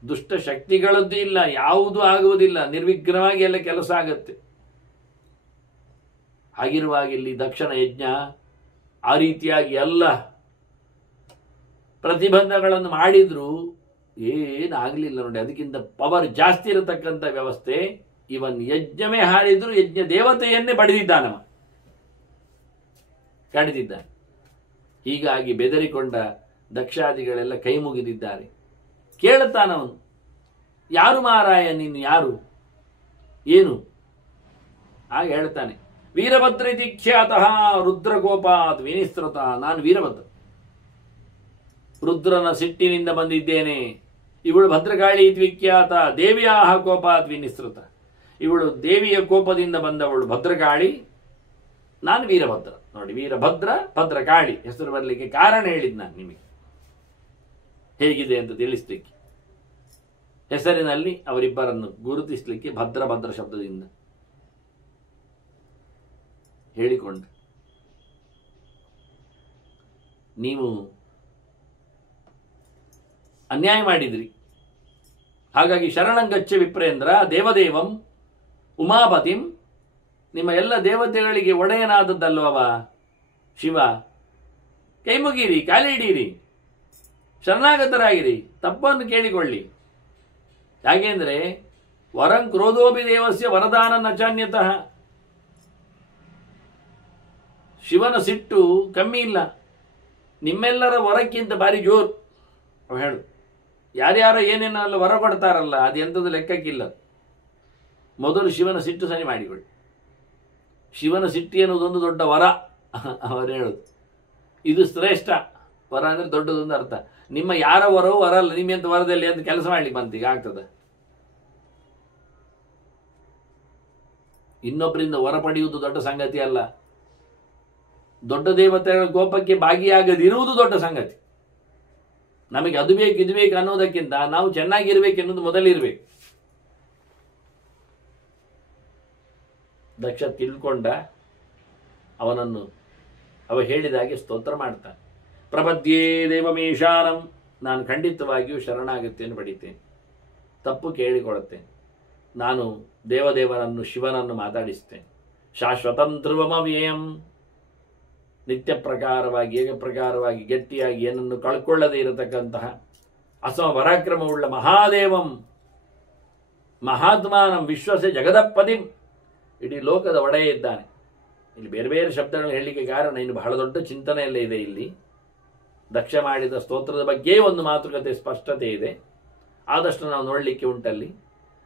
ದುಷ್ಟ ಶಕ್ತಿಗಳದ್ದು ಇಲ್ಲ, ಯಾವುದೂ ಆಗುವುದಿಲ್ಲ. ನಿರ್ವಿಘ್ನವಾಗಿ ಎಲ್ಲ ಕೆಲಸ ಆಗತ್ತೆ. ಹಾಗಿರುವಾಗ ಇಲ್ಲಿ ದಕ್ಷನ ಯಜ್ಞ ಆ ರೀತಿಯಾಗಿ ಎಲ್ಲ ಪ್ರತಿಬಂಧಗಳನ್ನು ಮಾಡಿದ್ರು ಏನಾಗಲಿಲ್ಲ ನೋಡಿ. ಅದಕ್ಕಿಂತ ಪವರ್ ಜಾಸ್ತಿ ಇರತಕ್ಕಂಥ ವ್ಯವಸ್ಥೆ. ಇವನ್ ಯಜ್ಞವೇ ಹಾರಿದ್ರು ಯಜ್ಞ ದೇವತೆಯನ್ನೇ ಬಡಿದಿದ್ದಾನವ, ಕಡಿದಿದ್ದಾನೆ. ಹೀಗಾಗಿ ಬೆದರಿಕೊಂಡ ದಕ್ಷಾದಿಗಳೆಲ್ಲ ಕೈ ಮುಗಿದಿದ್ದಾರೆ. ಕೇಳುತ್ತಾನವನು, ಯಾರು ಮಾರಾಯ ನೀನು, ಯಾರು, ಏನು? ಆಗ ಹೇಳ್ತಾನೆ, ವೀರಭದ್ರಿತಿ ಖ್ಯಾತಃ ರುದ್ರಗೋಪಾತ್ ವಿನಿಸೃತ. ನಾನು ವೀರಭದ್ರ, ರುದ್ರನ ಸಿಟ್ಟಿನಿಂದ ಬಂದಿದ್ದೇನೆ. ಇವಳು ಭದ್ರಕಾಳಿ ವಿಖ್ಯಾತ, ದೇವಿಯ ಕೋಪಾತ್ ವಿನಿಸೃತ. ಇವಳು ದೇವಿಯ ಕೋಪದಿಂದ ಬಂದವಳು ಭದ್ರಕಾಳಿ, ನಾನು ವೀರಭದ್ರ. ನೋಡಿ, ವೀರಭದ್ರ ಭದ್ರಕಾಳಿ ಹೆಸರು ಬರಲಿಕ್ಕೆ ಕಾರಣ ಹೇಳಿದ್ ನಾನು ನಿಮಗೆ, ಹೇಗಿದೆ ಅಂತ ತಿಳಿಸ್ಲಿಕ್ಕೆ. ಹೆಸರಿನಲ್ಲಿ ಅವರಿಬ್ಬರನ್ನು ಗುರುತಿಸಲಿಕ್ಕೆ ಭದ್ರ ಭದ್ರ ಶಬ್ದದಿಂದ ಹೇಳಿಕೊಂಡೆ. ನೀವು ಅನ್ಯಾಯ ಮಾಡಿದ್ರಿ, ಹಾಗಾಗಿ ಶರಣಂಗಚ್ಚ ವಿಪ್ರೇಂದ್ರ ದೇವದೇವಂ ಉಮಾಪತಿಂ, ನಿಮ್ಮ ಎಲ್ಲ ದೇವತೆಗಳಿಗೆ ಒಡೆಯನಾದದ್ದಲ್ವವ ಶಿವ, ಕೈ ಮುಗೀರಿ, ಕಾಲಿಡೀರಿ, ಶರಣಾಗತರಾಗಿರಿ, ತಪ್ಪನ್ನು ಕೇಳಿಕೊಳ್ಳಿ. ಯಾಕೆಂದ್ರೆ ವರಂ ಕ್ರೋಧೋಪಿ ದೇವಸ್ಯ ವರದಾನ ನಚಾನ್ಯತಃ. ಶಿವನ ಸಿಟ್ಟು ಕಮ್ಮಿ ಇಲ್ಲ, ನಿಮ್ಮೆಲ್ಲರ ವರಕ್ಕಿಂತ ಭಾರಿ ಜೋರು. ಹೇಳು, ಯಾರ್ಯಾರ ಏನೇನಲ್ಲ ವರ ಕೊಡ್ತಾರಲ್ಲ, ಅದೆಂಥದ್ದು ಲೆಕ್ಕಕ್ಕಿಲ್ಲ. ಮೊದಲು ಶಿವನ ಸಿಟ್ಟು ಸರಿ ಮಾಡಿಕೊಳ್ಳಿ. ಶಿವನ ಸಿಟ್ಟು ಎನ್ನುವುದೊಂದು ದೊಡ್ಡ ವರ. ಅವರು ಹೇಳುದು ಇದು ಶ್ರೇಷ್ಠ ವರ ಅಂದ್ರೆ ದೊಡ್ಡದೊಂದು ಅರ್ಥ. ನಿಮ್ಮ ಯಾರ ವರವೂ ವರ ಅಲ್ಲ, ನಿಮ್ಮೆಂತ ವರದಲ್ಲಿ ಅಂತ ಕೆಲಸ ಮಾಡ್ಲಿಕ್ಕೆ ಬಂತೀಗ ಆಗ್ತದ? ಇನ್ನೊಬ್ಬರಿಂದ ವರ ಪಡೆಯುವುದು ದೊಡ್ಡ ಸಂಗತಿ ಅಲ್ಲ. ದೊಡ್ಡ ದೇವತೆಗಳ ಕೋಪಕ್ಕೆ ಭಾಗಿಯಾಗದಿರುವುದು ದೊಡ್ಡ ಸಂಗತಿ. ನಮಗೆ ಅದು ಬೇಕು ಇದು ಬೇಕು ಅನ್ನೋದಕ್ಕಿಂತ ನಾವು ಚೆನ್ನಾಗಿರ್ಬೇಕು ಎನ್ನುವುದು ಮೊದಲಿರ್ಬೇಕು. ದಕ್ಷ ತಿಳ್ಕೊಂಡ, ಅವನನ್ನು ಅವ ಹೇಳಿದ ಹಾಗೆ ಸ್ತೋತ್ರ ಮಾಡ್ತಾನೆ. ಪ್ರಪದ್ಯೇ ದೇವಮೇಶಾನಂ, ನಾನು ಖಂಡಿತವಾಗಿಯೂ ಶರಣಾಗತಿಯನ್ನು ಪಡಿತೇನೆ, ತಪ್ಪು ಕೇಳಿಕೊಳ್ಳುತ್ತೇನೆ. ನಾನು ದೇವದೇವರನ್ನು ಶಿವನನ್ನು ಮಾತಾಡಿಸ್ತೇನೆ. ಶಾಶ್ವತಂ ಧ್ರುವಮವ್ಯಯಂ, ನಿತ್ಯ ಪ್ರಕಾರವಾಗಿ ಏಕ ಪ್ರಕಾರವಾಗಿ ಗಟ್ಟಿಯಾಗಿ ಏನನ್ನು ಕಳ್ಕೊಳ್ಳದೆ ಇರತಕ್ಕಂತಹ ಅಸಮ ಪರಾಕ್ರಮವುಳ್ಳ ಮಹಾದೇವಂ ಮಹಾತ್ಮಾನಂ ವಿಶ್ವಸೆ ಜಗದಪ್ಪದಿಂ, ಇಡೀ ಲೋಕದ ಒಡೆಯ ಇದ್ದಾನೆ. ಇಲ್ಲಿ ಬೇರೆ ಬೇರೆ ಶಬ್ದಗಳನ್ನು ಹೇಳಲಿಕ್ಕೆ ಕಾರಣ ಇನ್ನು ಬಹಳ ದೊಡ್ಡ ಚಿಂತನೆಯಲ್ಲೇ ಇದೆ. ಇಲ್ಲಿ ದಕ್ಷ ಮಾಡಿದ ಸ್ತೋತ್ರದ ಬಗ್ಗೆ ಒಂದು ಮಾತುಕತೆ ಸ್ಪಷ್ಟತೆ ಇದೆ, ಆದಷ್ಟು ನಾವು ನೋಡಲಿಕ್ಕೆ ಉಂಟಲ್ಲಿ.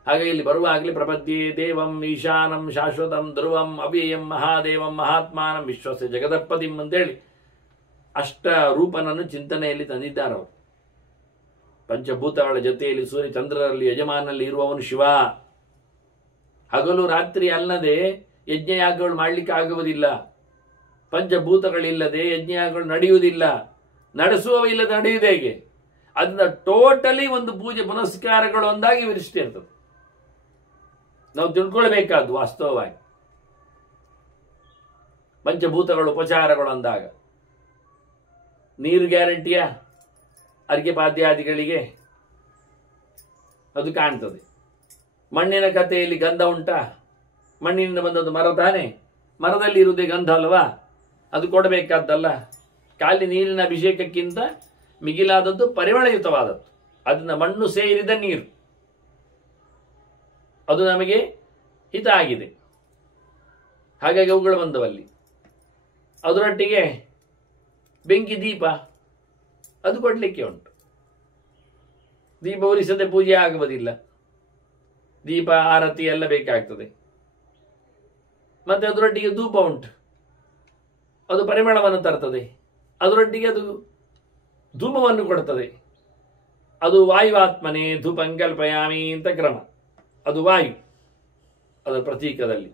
ಹಾಗೆ ಇಲ್ಲಿ ಬರುವಾಗಲೇ ಪ್ರಪದ್ಯೆ ದೇವಂ ಈಶಾನಂ ಶಾಶ್ವತಂ ಧ್ರುವಂ ಅವ್ಯಯಂ ಮಹಾದೇವಂ ಮಹಾತ್ಮಾನಂ ವಿಶ್ವಸ್ಯ ಜಗದಪ್ಪದಿಂ ಅಂತೇಳಿ ಅಷ್ಟ ರೂಪನನ್ನು ಚಿಂತನೆಯಲ್ಲಿ ತಂದಿದ್ದಾರವರು. ಪಂಚಭೂತಗಳ ಜೊತೆಯಲ್ಲಿ ಸೂರ್ಯ ಚಂದ್ರರಲ್ಲಿ ಯಜಮಾನಲ್ಲಿ ಇರುವವನು ಶಿವ. ಹಗಲು ರಾತ್ರಿ ಅಲ್ಲದೆ ಯಜ್ಞಯಾಗಗಳು ಮಾಡಲಿಕ್ಕೆ ಆಗುವುದಿಲ್ಲ. ಪಂಚಭೂತಗಳಿಲ್ಲದೆ ಯಜ್ಞಯಾಗಗಳು ನಡೆಯುವುದಿಲ್ಲ. ನಡೆಸುವವಿಲ್ಲದೆ ನಡೆಯುವುದು ಹೇಗೆ? ಅದನ್ನ ಟೋಟಲಿ ಒಂದು ಪೂಜೆ ಪುನಸ್ಕಾರಗಳು ಒಂದಾಗಿ ವಿರಿಷ್ಟಿ ಇರ್ತದೆ. ನಾವು ತಿಳ್ಕೊಳ್ಬೇಕಾದ್ದು ವಾಸ್ತವವಾಗಿ ಪಂಚಭೂತಗಳು ಉಪಚಾರಗಳು ಅಂದಾಗ ನೀರು ಗ್ಯಾರಂಟಿಯ ಅರ್ಘ್ಯ ಪಾದ್ಯಾದಿಗಳಿಗೆ ಅದು ಕಾಣ್ತದೆ. ಮಣ್ಣಿನ ಕಥೆಯಲ್ಲಿ ಗಂಧ ಉಂಟಾ? ಮಣ್ಣಿನಿಂದ ಬಂದದ್ದು ಮರ ತಾನೆ, ಮರದಲ್ಲಿ ಇರುವುದೇ ಗಂಧ ಅಲ್ವಾ? ಅದು ಕೊಡಬೇಕಾದ್ದಲ್ಲ. ಖಾಲಿ ನೀರಿನ ಅಭಿಷೇಕಕ್ಕಿಂತ ಮಿಗಿಲಾದದ್ದು ಪರಿಮಳಯುತವಾದದ್ದು. ಅದನ್ನ ಮಣ್ಣು ಸೇರಿದ ನೀರು, ಅದು ನಮಗೆ ಹಿತ ಆಗಿದೆ. ಹಾಗಾಗಿ ಅವುಗಳು ಬಂದವಲ್ಲಿ. ಅದರೊಟ್ಟಿಗೆ ಬೆಂಕಿ ದೀಪ ಅದು ಕೊಡಲಿಕ್ಕೆ ಉಂಟು. ದೀಪ ಉರಿಸದೆ ಪೂಜೆ ಆಗುವುದಿಲ್ಲ. ದೀಪ ಆರತಿ ಎಲ್ಲ ಬೇಕಾಗ್ತದೆ. ಮತ್ತೆ ಅದರೊಟ್ಟಿಗೆ ಧೂಪ ಉಂಟು, ಅದು ಪರಿಮಳವನ್ನು ತರ್ತದೆ. ಅದರೊಟ್ಟಿಗೆ ಅದು ಧೂಮವನ್ನು ಕೊಡ್ತದೆ. ಅದು ವಾಯುವಾತ್ಮನೆ ಧೂಪಂಕಲ್ಪಯಾಮಿ ಅಂತ ಕ್ರಮ. ಅದು ವಾಯು, ಅದರ ಪ್ರತೀಕದಲ್ಲಿ.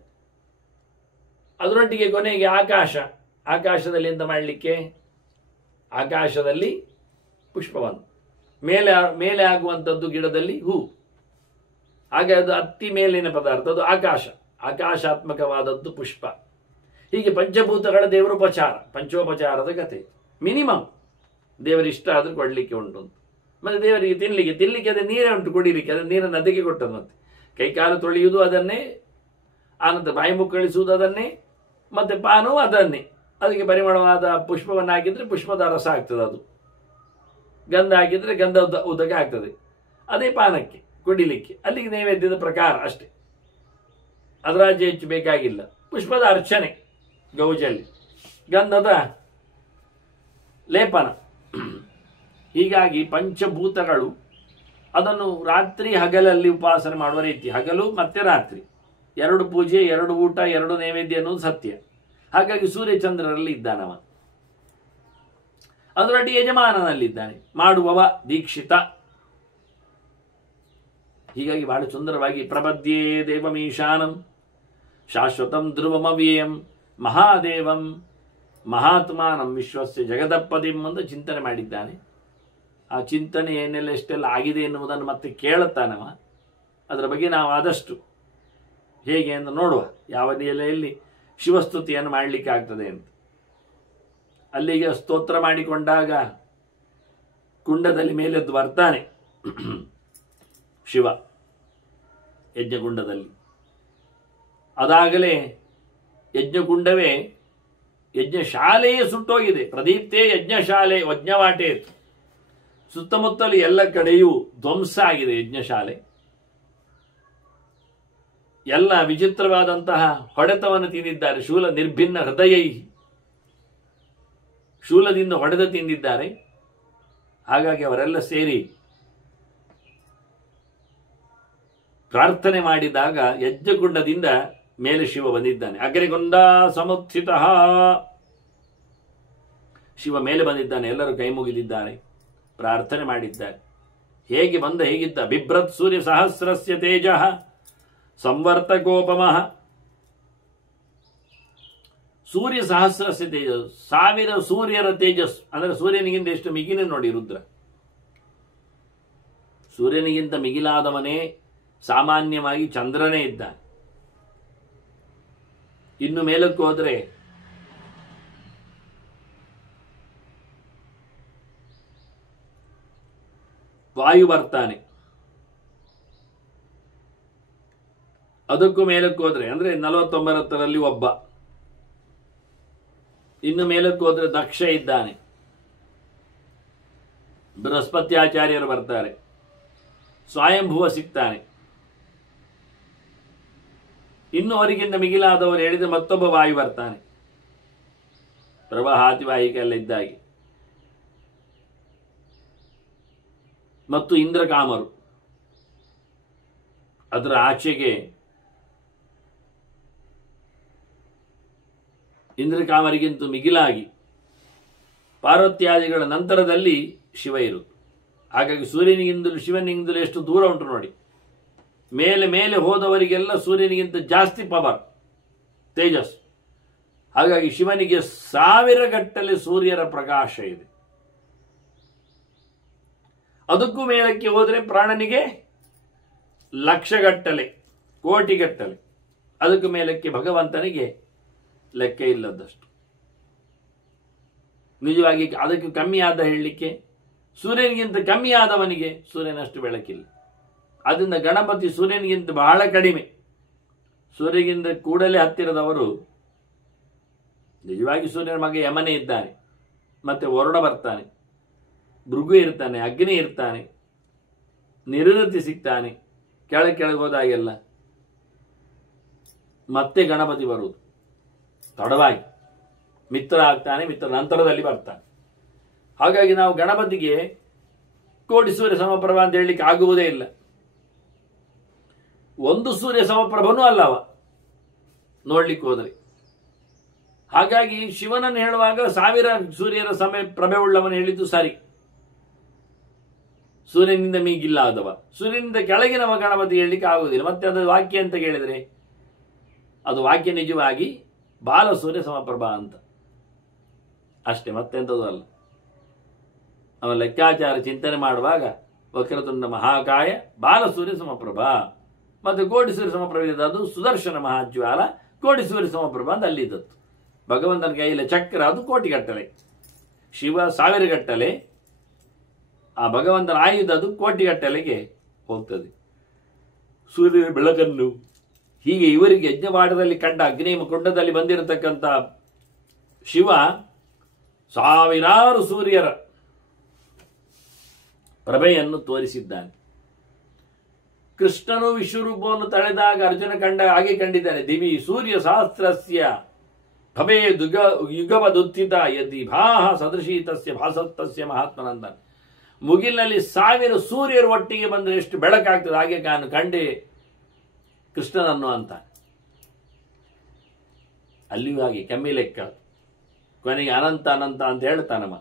ಅದರೊಟ್ಟಿಗೆ ಕೊನೆಗೆ ಆಕಾಶ. ಆಕಾಶದಲ್ಲಿ ಎಂತ ಮಾಡಲಿಕ್ಕೆ? ಆಕಾಶದಲ್ಲಿ ಪುಷ್ಪವನ್ನು, ಮೇಲೆ ಆಗುವಂಥದ್ದು ಗಿಡದಲ್ಲಿ ಹೂ. ಹಾಗೆ ಅದು ಅತಿ ಮೇಲಿನ ಪದಾರ್ಥ, ಅದು ಆಕಾಶ. ಆಕಾಶಾತ್ಮಕವಾದದ್ದು ಪುಷ್ಪ. ಹೀಗೆ ಪಂಚಭೂತಗಳ ದೇವರೋಪಚಾರ, ಪಂಚೋಪಚಾರದ ಕಥೆ. ಮಿನಿಮಮ್ ದೇವರಿಷ್ಟ ಆದರೂ ಕೊಡಲಿಕ್ಕೆ ಉಂಟು. ಮತ್ತೆ ದೇವರಿಗೆ ತಿನ್ನಲಿಕ್ಕೆ ಅದೇ ನೀರೇ ಉಂಟು, ಕುಡಿಲಿಕ್ಕೆ ಅದೇ ನೀರನ್ನು ಅದಕ್ಕೆ ಕೊಟ್ಟದ್ದು. ಮತ್ತೆ ಕೈಕಾಲು ತೊಳೆಯುವುದು ಅದನ್ನೇ, ಆನಂತರ ಬಾಯಿ ಮುಕ್ಕಳಿಸುವುದು ಅದನ್ನೇ, ಮತ್ತು ಪಾನವು ಅದನ್ನೇ, ಅದಕ್ಕೆ ಪರಿಮಳವಾದ ಪುಷ್ಪವನ್ನು ಹಾಕಿದರೆ ಪುಷ್ಪದ ರಸ ಆಗ್ತದೆ, ಅದು ಗಂಧ ಹಾಕಿದರೆ ಗಂಧ ಉದಕ ಆಗ್ತದೆ, ಅದೇ ಪಾನಕ್ಕೆ ಕುಡಿಲಿಕ್ಕೆ. ಅಲ್ಲಿಗೆ ನೈವೇದ್ಯದ ಪ್ರಕಾರ ಅಷ್ಟೇ, ಅದರಾಚೆ ಹೆಚ್ಚು ಬೇಕಾಗಿಲ್ಲ. ಪುಷ್ಪದ ಅರ್ಚನೆ ಗೌಜಲ್ಲಿ, ಗಂಧದ ಲೇಪನ. ಹೀಗಾಗಿ ಪಂಚಭೂತಗಳು ಅದನ್ನು ರಾತ್ರಿ ಹಗಲಲ್ಲಿ ಉಪಾಸನೆ ಮಾಡುವ ರೀತಿ, ಹಗಲು ಮತ್ತೆ ರಾತ್ರಿ 2 ಪೂಜೆ, 2 ಊಟ, 2 ನೈವೇದ್ಯ ಅನ್ನೋದು ಸತ್ಯ. ಹಾಗಾಗಿ ಸೂರ್ಯಚಂದ್ರರಲ್ಲಿ ಇದ್ದಾನವ, ಅದರೊಟ್ಟಿಗೆ ಯಜಮಾನನಲ್ಲಿದ್ದಾನೆ, ಮಾಡುವವ ದೀಕ್ಷಿತ. ಹೀಗಾಗಿ ಬಹಳ ಸುಂದರವಾಗಿ ಪ್ರಪದ್ಯೇ ದೇವಮೀಶಾನಂ ಶಾಶ್ವತಂ ಧ್ರುವಮವ್ಯಯಂ ಮಹಾದೇವಂ ಮಹಾತ್ಮಾನಂ ವಿಶ್ವಸ್ಯ ಜಗದಪ್ಪದಿಂ ಅಂತ ಚಿಂತನೆ ಮಾಡಿದ್ದಾನೆ. ಆ ಚಿಂತನೆ ಏನೆಲ್ಲ ಎಷ್ಟೆಲ್ಲ ಆಗಿದೆ ಎನ್ನುವುದನ್ನು ಮತ್ತೆ ಕೇಳುತ್ತಾನವ. ಅದರ ಬಗ್ಗೆ ನಾವು ಆದಷ್ಟು ಹೇಗೆ ಎಂದು ನೋಡುವ, ಯಾವ ನೆಲೆಯಲ್ಲಿ ಶಿವಸ್ತುತಿಯನ್ನು ಮಾಡಲಿಕ್ಕೆ ಆಗ್ತದೆ ಅಂತ. ಅಲ್ಲಿಗೆ ಸ್ತೋತ್ರ ಮಾಡಿಕೊಂಡಾಗ ಕುಂಡದಲ್ಲಿ ಮೇಲೆದ್ದು ಬರ್ತಾನೆ ಶಿವ ಯಜ್ಞಕುಂಡದಲ್ಲಿ. ಅದಾಗಲೇ ಯಜ್ಞಕುಂಡವೇ ಯಜ್ಞಶಾಲೆಯೇ ಸುಟ್ಟೋಗಿದೆ. ಪ್ರದೀಪ್ತೇ ಯಜ್ಞಶಾಲೆ ಯಜ್ಞವಾಟೆ, ಸುತ್ತಮುತ್ತಲು ಎಲ್ಲ ಕಡೆಯೂ ಧ್ವಂಸ ಆಗಿದೆ ಯಜ್ಞಶಾಲೆ. ಎಲ್ಲ ವಿಚಿತ್ರವಾದಂತಹ ಹೊಡೆತವನ್ನು ತಿಂದಿದ್ದಾರೆ. ಶೂಲ ನಿರ್ಭಿನ್ನ ಹೃದಯೈ, ಶೂಲದಿಂದ ಹೊಡೆದ ತಿಂದಿದ್ದಾರೆ. ಹಾಗಾಗಿ ಅವರೆಲ್ಲ ಸೇರಿ ಪ್ರಾರ್ಥನೆ ಮಾಡಿದಾಗ ಯಜ್ಞಕುಂಡದಿಂದ ಮೇಲೆ ಶಿವ ಬಂದಿದ್ದಾನೆ. ಅಗ್ನಿಗುಂಡ ಸಮುತ್ಥಿತ, ಶಿವ ಮೇಲೆ ಬಂದಿದ್ದಾನೆ. ಎಲ್ಲರೂ ಕೈ ಮುಗಿದಿದ್ದಾರೆ, ಪ್ರಾರ್ಥನೆ ಮಾಡಿದ್ದಾರೆ. ಹೇಗೆ ಬಂದ ಹೇಗಿದ್ದ? ಬಿಭ್ರತ್ ಸೂರ್ಯ ಸಹಸ್ರಸ್ಯ ತೇಜ ಸಂವರ್ತಕೋಪಮಃ. ಸೂರ್ಯ ಸಹಸ್ರಸ್ಯ ತೇಜಸ್, 1000 ಸೂರ್ಯರ ತೇಜಸ್. ಅಂದರೆ ಸೂರ್ಯನಿಗಿಂತ ಎಷ್ಟು ಮಿಗಿಲು ನೋಡಿ ರುದ್ರ. ಸೂರ್ಯನಿಗಿಂತ ಮಿಗಿಲಾದವನೇ ಸಾಮಾನ್ಯವಾಗಿ ಚಂದ್ರನೇ ಇದ್ದ. ಇನ್ನು ಮೇಲಕ್ಕೆ ಹೋದರೆ ವಾಯು ಬರ್ತಾನೆ. ಅದಕ್ಕೂ ಮೇಲಕ್ಕೆ ಹೋದ್ರೆ ಅಂದ್ರೆ 49ರಲ್ಲಿ ಒಬ್ಬ. ಇನ್ನು ಮೇಲಕ್ಕೆ ಹೋದ್ರೆ ದಕ್ಷ ಇದ್ದಾನೆ, ಬೃಹಸ್ಪತ್ಯಾಚಾರ್ಯರು ಬರ್ತಾರೆ, ಸ್ವಯಂಭುವ ಸಿಗ್ತಾನೆ. ಇನ್ನು ಅವರಿಗಿಂತ ಮಿಗಿಲಾದವರು ಹೇಳಿದ್ರೆ ಮತ್ತೊಬ್ಬ ವಾಯು ಬರ್ತಾನೆ, ಪ್ರವಾಹಾತಿವಾಹಿಕೆಲ್ಲ ಇದ್ದಾಗಿ. ಮತ್ತು ಇಂದ್ರಕಾಮರು. ಅದರ ಆಚೆಗೆ ಇಂದ್ರಕಾಮರಿಗಿಂತ ಮಿಗಿಲಾಗಿ ಪಾರ್ವತ್ಯಾದಿಗಳ ನಂತರದಲ್ಲಿ ಶಿವ ಇರುವುದು. ಹಾಗಾಗಿ ಸೂರ್ಯನಿಗಿಂತಲೂ ಶಿವನಿಗಿಂತಲೂ ಎಷ್ಟು ದೂರ ಉಂಟು ನೋಡಿ. ಮೇಲೆ ಮೇಲೆ ಹೋದವರಿಗೆಲ್ಲ ಸೂರ್ಯನಿಗಿಂತ ಜಾಸ್ತಿ ಪವರ್, ತೇಜಸ್. ಹಾಗಾಗಿ ಶಿವನಿಗೆ 1000 ಗಟ್ಟಲೆ ಸೂರ್ಯರ ಪ್ರಕಾಶ ಇದೆ. ಅದಕ್ಕೂ ಮೇಲಕ್ಕೆ ಹೋದರೆ ಪ್ರಾಣನಿಗೆ 1,00,000 ಗಟ್ಟಲೆ, ಕೋಟಿ ಗಟ್ಟಲೆ. ಅದಕ್ಕೂ ಮೇಲಕ್ಕೆ ಭಗವಂತನಿಗೆ ಲೆಕ್ಕ ಇಲ್ಲದಷ್ಟು. ನಿಜವಾಗಿ ಅದಕ್ಕೆ ಕಮ್ಮಿ ಆದ ಹೇಳಲಿಕ್ಕೆ, ಸೂರ್ಯನಿಗಿಂತ ಕಮ್ಮಿ ಆದವನಿಗೆ ಸೂರ್ಯನಷ್ಟು ಬೆಳಕಿಲ್ಲ. ಆದ್ದರಿಂದ ಗಣಪತಿ ಸೂರ್ಯನಿಗಿಂತ ಬಹಳ ಕಡಿಮೆ. ಸೂರ್ಯನಿಗಿಂತ ಕೂಡಲೇ ಹತ್ತಿರದವರು ನಿಜವಾಗಿ ಸೂರ್ಯನ ಮಗ ಯಮನೇ ಇದ್ದಾನೆ, ಮತ್ತೆ ವರುಣ ಬರ್ತಾನೆ, ಭೃಗು ಇರ್ತಾನೆ, ಅಗ್ನಿ ಇರ್ತಾನೆ, ನಿರೃತಿ ಸಿಗ್ತಾನೆ. ಕೆಳಗೆ ಹೋದಾಗೆಲ್ಲ ಮತ್ತೆ ಗಣಪತಿ ಬರುವುದು ತಡವಾಗಿ, ಮಿತ್ರ ಆಗ್ತಾನೆ, ಮಿತ್ರ ನಂತರದಲ್ಲಿ ಬರ್ತಾನೆ. ಹಾಗಾಗಿ ನಾವು ಗಣಪತಿಗೆ ಕೋಟಿ ಸೂರ್ಯ ಸಮಪ್ರಭ ಅಂತ ಹೇಳಲಿಕ್ಕೆ ಆಗುವುದೇ ಇಲ್ಲ. ಒಂದು ಸೂರ್ಯ ಸಮಪ್ರಭನೂ ಅಲ್ಲವ ನೋಡ್ಲಿಕ್ಕೆ ಹೋದರೆ. ಹಾಗಾಗಿ ಶಿವನನ್ನು ಹೇಳುವಾಗ 1000 ಸೂರ್ಯರ ಪ್ರಭೆ ಉಳ್ಳವನು ಹೇಳಿದ್ದು ಸರಿ. ಸೂರ್ಯನಿಂದ ಮೀಗಿಲ್ಲ ಆದವ, ಸೂರ್ಯನಿಂದ ಕೆಳಗಿನವ ಗಣಪತಿ ಹೇಳಲಿಕ್ಕೆ ಆಗುವುದಿಲ್ಲ. ಮತ್ತೆ ಅದು ವಾಕ್ಯ ಅಂತ ಕೇಳಿದರೆ ಅದು ವಾಕ್ಯ ನಿಜವಾಗಿ ಬಾಲಸೂರ್ಯ ಸಮಪ್ರಭಾ ಅಂತ ಅಷ್ಟೇ, ಮತ್ತೆಂಥದ್ದು ಅಲ್ಲ. ಅವನ ಲೆಕ್ಕಾಚಾರ ಚಿಂತನೆ ಮಾಡುವಾಗ ವಕ್ರತುಂಡ ಮಹಾಕಾಯ ಬಾಲಸೂರ್ಯ ಸಮಪ್ರಭಾ, ಮತ್ತು ಕೋಟಿ ಸೂರ್ಯ ಸಮಪ್ರಭೆ ಇದ್ದದ್ದು ಅದು ಸುದರ್ಶನ ಮಹಾಜ್ವಾಲ, ಕೋಟಿ ಸೂರ್ಯ ಸಮಪ್ರಭಾ ಅಂತ ಅಲ್ಲಿದ್ದದ್ದು. ಭಗವಂತನ ಕೈಯಲ್ಲಿ ಚಕ್ರ, ಅದು ಕೋಟಿಗಟ್ಟಲೆ. ಶಿವ 1000 ಗಟ್ಟಲೆ, ಆ ಭಗವಂತನ ಆಯುಧ ಅದು ಕೋಟಿಗಟ್ಟಲೆಗೆ ಹೋಗ್ತದೆ. ಸೂರ್ಯನ ಬೆಳಕನ್ನು ಹೀಗೆ ಇವರಿಗೆ ಯಜ್ಞವಾಡದಲ್ಲಿ ಕಂಡ ಅಗ್ನಿ ಕುಂಡದಲ್ಲಿ ಬಂದಿರತಕ್ಕಂಥ ಶಿವ ಸಾವಿರಾರು ಸೂರ್ಯರ ಪ್ರಭೆಯನ್ನು ತೋರಿಸಿದ್ದಾನೆ. ಕೃಷ್ಣನು ವಿಶ್ವರೂಪವನ್ನು ತಳೆದಾಗ ಅರ್ಜುನ ಹಾಗೆ ಕಂಡಿದ್ದಾನೆ. ದಿವಿ ಸೂರ್ಯ ಸಹಸ್ರಸ್ಯ ಭವೇ ಯುಗವದುತ್ಥಿತ ಯದಿ ಭಾಹ ಸದೃಶಿ ತಸ್ಯ ಭಾಸತ್ತಸ್ಯ ಮಹಾತ್ಮನಂದ. ಮುಗಿಲಿನಲ್ಲಿ 1000 ಸೂರ್ಯರು ಒಟ್ಟಿಗೆ ಬಂದರೆ ಎಷ್ಟು ಬೆಳಕಾಗ್ತದೆ ಹಾಗೆ ನಾನು ಕಂಡೆ ಕೃಷ್ಣನನ್ನು ಅಂತ. ಅಲ್ಲಿಯೂ ಹಾಗೆ ಕೆಮ್ಮಿ ಲೆಕ್ಕ, ಕೊನೆಗೆ ಅನಂತ ಅನಂತ ಅಂತ ಹೇಳ್ತಾನಮ್ಮ.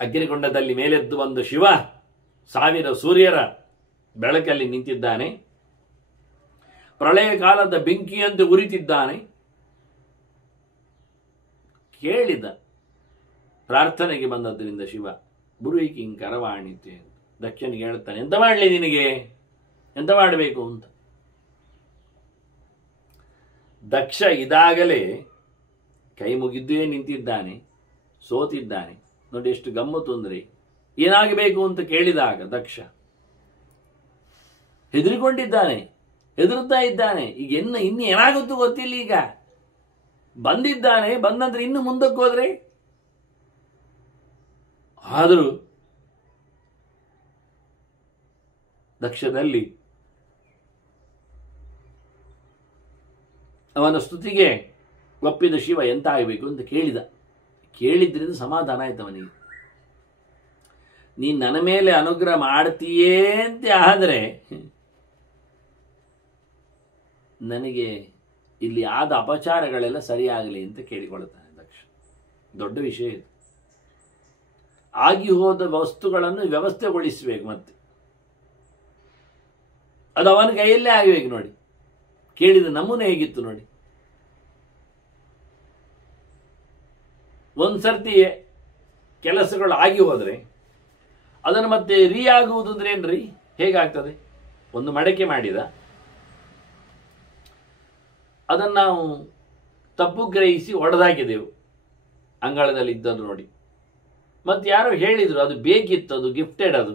ಅಗ್ನಿಕೊಂಡದಲ್ಲಿ ಮೇಲೆದ್ದು ಬಂದು ಶಿವ 1000 ಸೂರ್ಯರ ಬೆಳಕಲ್ಲಿ ನಿಂತಿದ್ದಾನೆ. ಪ್ರಳಯ ಕಾಲದ ಬೆಂಕಿಯಂತೆ ಉರಿತಿದ್ದಾನೆ. ಕೇಳಿದ ಪ್ರಾರ್ಥನೆಗೆ ಬಂದದ್ದರಿಂದ ಶಿವ ಬುರುಯಿ ಕಿಂಕರವಾಣಿತೆ ದಕ್ಷನಿಗೆ ಹೇಳ್ತಾನೆ, ಎಂತ ಮಾಡಲಿ ನಿನಗೆ, ಎಂತ ಮಾಡಬೇಕು ಅಂತ. ದಕ್ಷ ಇದಾಗಲೇ ಕೈ ಮುಗಿದ್ದೇ ನಿಂತಿದ್ದಾನೆ, ಸೋತಿದ್ದಾನೆ. ನೋಡಿ ಎಷ್ಟು ಗಮ್ಮತ್ತು ಅಂದ್ರೆ, ಏನಾಗಬೇಕು ಅಂತ ಕೇಳಿದಾಗ ದಕ್ಷ ಹೆದರಿಕೊಂಡಿದ್ದಾನೆ, ಹೆದರುತ್ತಾ ಇದ್ದಾನೆ. ಈಗ ಇನ್ನು ಏನಾಗುತ್ತೋ ಗೊತ್ತಿಲ್ಲ. ಈಗ ಬಂದಿದ್ದಾನೆ, ಬಂದಂದ್ರೆ ಇನ್ನು ಮುಂದಕ್ಕೆ ಹೋದ್ರೆ. ಆದರೂ ದಕ್ಷದಲ್ಲಿ ಅವನ ಸ್ತುತಿಗೆ ಒಪ್ಪಿದ ಶಿವ ಎಂತ ಆಗಬೇಕು ಅಂತ ಕೇಳಿದ. ಕೇಳಿದ್ರಿಂದ ಸಮಾಧಾನ ಆಯ್ತು ಅವನಿಗೆ. ನೀನು ನನ್ನ ಮೇಲೆ ಅನುಗ್ರಹ ಮಾಡ್ತೀಯೇ ಅಂತ ಆದರೆ ನನಗೆ ಇಲ್ಲಿ ಆದ ಅಪಚಾರಗಳೆಲ್ಲ ಸರಿಯಾಗಲಿ ಅಂತ ಕೇಳಿಕೊಳ್ಳುತ್ತಾನೆ ದಕ್ಷ. ದೊಡ್ಡ ವಿಷಯ ಇದು. ಆಗಿ ಹೋದ ವಸ್ತುಗಳನ್ನು ವ್ಯವಸ್ಥೆಗೊಳಿಸಬೇಕು, ಮತ್ತೆ ಅದು ಅವನ ಕೈಯಲ್ಲೇ ಆಗಬೇಕು. ನೋಡಿ ಕೇಳಿದ ನಮೂನೆ ಹೇಗಿತ್ತು ನೋಡಿ. ಒಂದ್ಸರ್ತಿ ಕೆಲಸಗಳು ಆಗಿ ಹೋದರೆ ಅದನ್ನು ಮತ್ತೆ ಆಗುವುದು ಅಂದ್ರೆ ಏನ್ರಿ, ಹೇಗಾಗ್ತದೆ? ಒಂದು ಮಡಕೆ ಮಾಡಿದ, ಅದನ್ನು ನಾವು ತಪ್ಪು ಗ್ರಹಿಸಿ ಒಡೆದಾಕಿದೆವು, ಅಂಗಳದಲ್ಲಿ ಇದ್ದದ್ದು ನೋಡಿ. ಮತ್ತೆ ಯಾರೋ ಹೇಳಿದ್ರು ಅದು ಬೇಕಿತ್ತು, ಅದು ಗಿಫ್ಟೆಡ್, ಅದು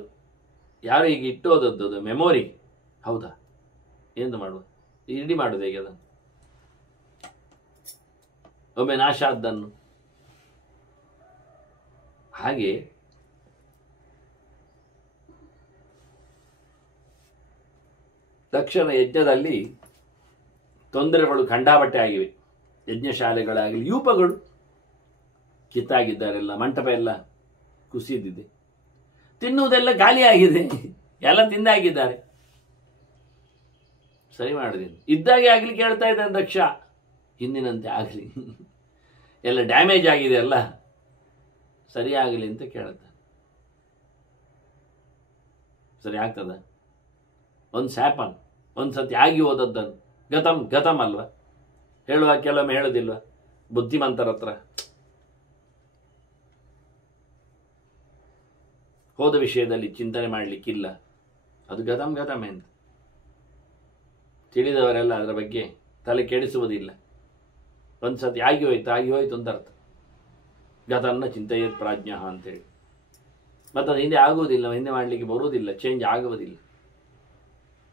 ಯಾರೋ ಈಗ ಇಟ್ಟೋದದ್ದು, ಅದು ಮೆಮೊರಿ. ಹೌದಾ, ಏನು ಮಾಡುವ, ಇಡಿ ಮಾಡೋದು ಹೇಗೆ? ಅದನ್ನು ಒಮ್ಮೆ ನಾಶ ಆದ್ದನ್ನು. ಹಾಗೆ ದಕ್ಷಿಣ ಯಜ್ಞದಲ್ಲಿ ತೊಂದರೆಗಳು ಖಂಡಾಬಟ್ಟೆ ಆಗಿವೆ. ಯಜ್ಞಶಾಲೆಗಳಾಗಲಿ, ಯೂಪಗಳು ಕಿತ್ತಾಗಿದ್ದಾರೆಲ್ಲ, ಮಂಟಪ ಎಲ್ಲ ಕುಸಿದಿದೆ, ತಿನ್ನುವುದೆಲ್ಲ ಖಾಲಿಯಾಗಿದೆ, ಎಲ್ಲ ತಿಂದಾಗಿದ್ದಾರೆ. ಸರಿ ಮಾಡಿದೀನಿ, ಇದ್ದಾಗೆ ಆಗ್ಲಿಕ್ಕೆ ಹೇಳ್ತಾ ಇದ್ದಾನೆ ದಕ್ಷ, ಹಿಂದಿನಂತೆ ಆಗಲಿ, ಎಲ್ಲ ಡ್ಯಾಮೇಜ್ ಆಗಿದೆ ಅಲ್ಲ, ಸರಿ ಆಗಲಿ ಅಂತ ಕೇಳ್ತಾನೆ. ಸರಿ ಆಗ್ತದ? ಒಂದು ಸ್ಯಾಪನ್ ಒಂದ್ಸತಿ ಆಗಿ ಹೋದದ್ದನ್ನು ಗತಂ ಗತಂ ಅಲ್ವಾ ಹೇಳುವ, ಕೆಲವೊಮ್ಮೆ ಹೇಳೋದಿಲ್ವ ಬುದ್ಧಿಮಂತರ ಹತ್ರ? ಹೋದ ವಿಷಯದಲ್ಲಿ ಚಿಂತನೆ ಮಾಡಲಿಕ್ಕಿಲ್ಲ, ಅದು ಗತಂ ಗತಂ ಅಂತ. ತಿಳಿದವರೆಲ್ಲ ಅದರ ಬಗ್ಗೆ ತಲೆ ಕೆಡಿಸುವುದಿಲ್ಲ. ಒಂದ್ಸತಿ ಆಗಿ ಹೋಯ್ತು ಅಂತ ಅರ್ಥ. ಗತನ್ನ ಚಿಂತೆಯತ್ ಪ್ರಾಜ್ಞ ಅಂತೇಳಿ. ಮತ್ತು ಅದು ಹಿಂದೆ ಆಗುವುದಿಲ್ಲ, ಹಿಂದೆ ಮಾಡಲಿಕ್ಕೆ ಬರುವುದಿಲ್ಲ, ಚೇಂಜ್ ಆಗುವುದಿಲ್ಲ.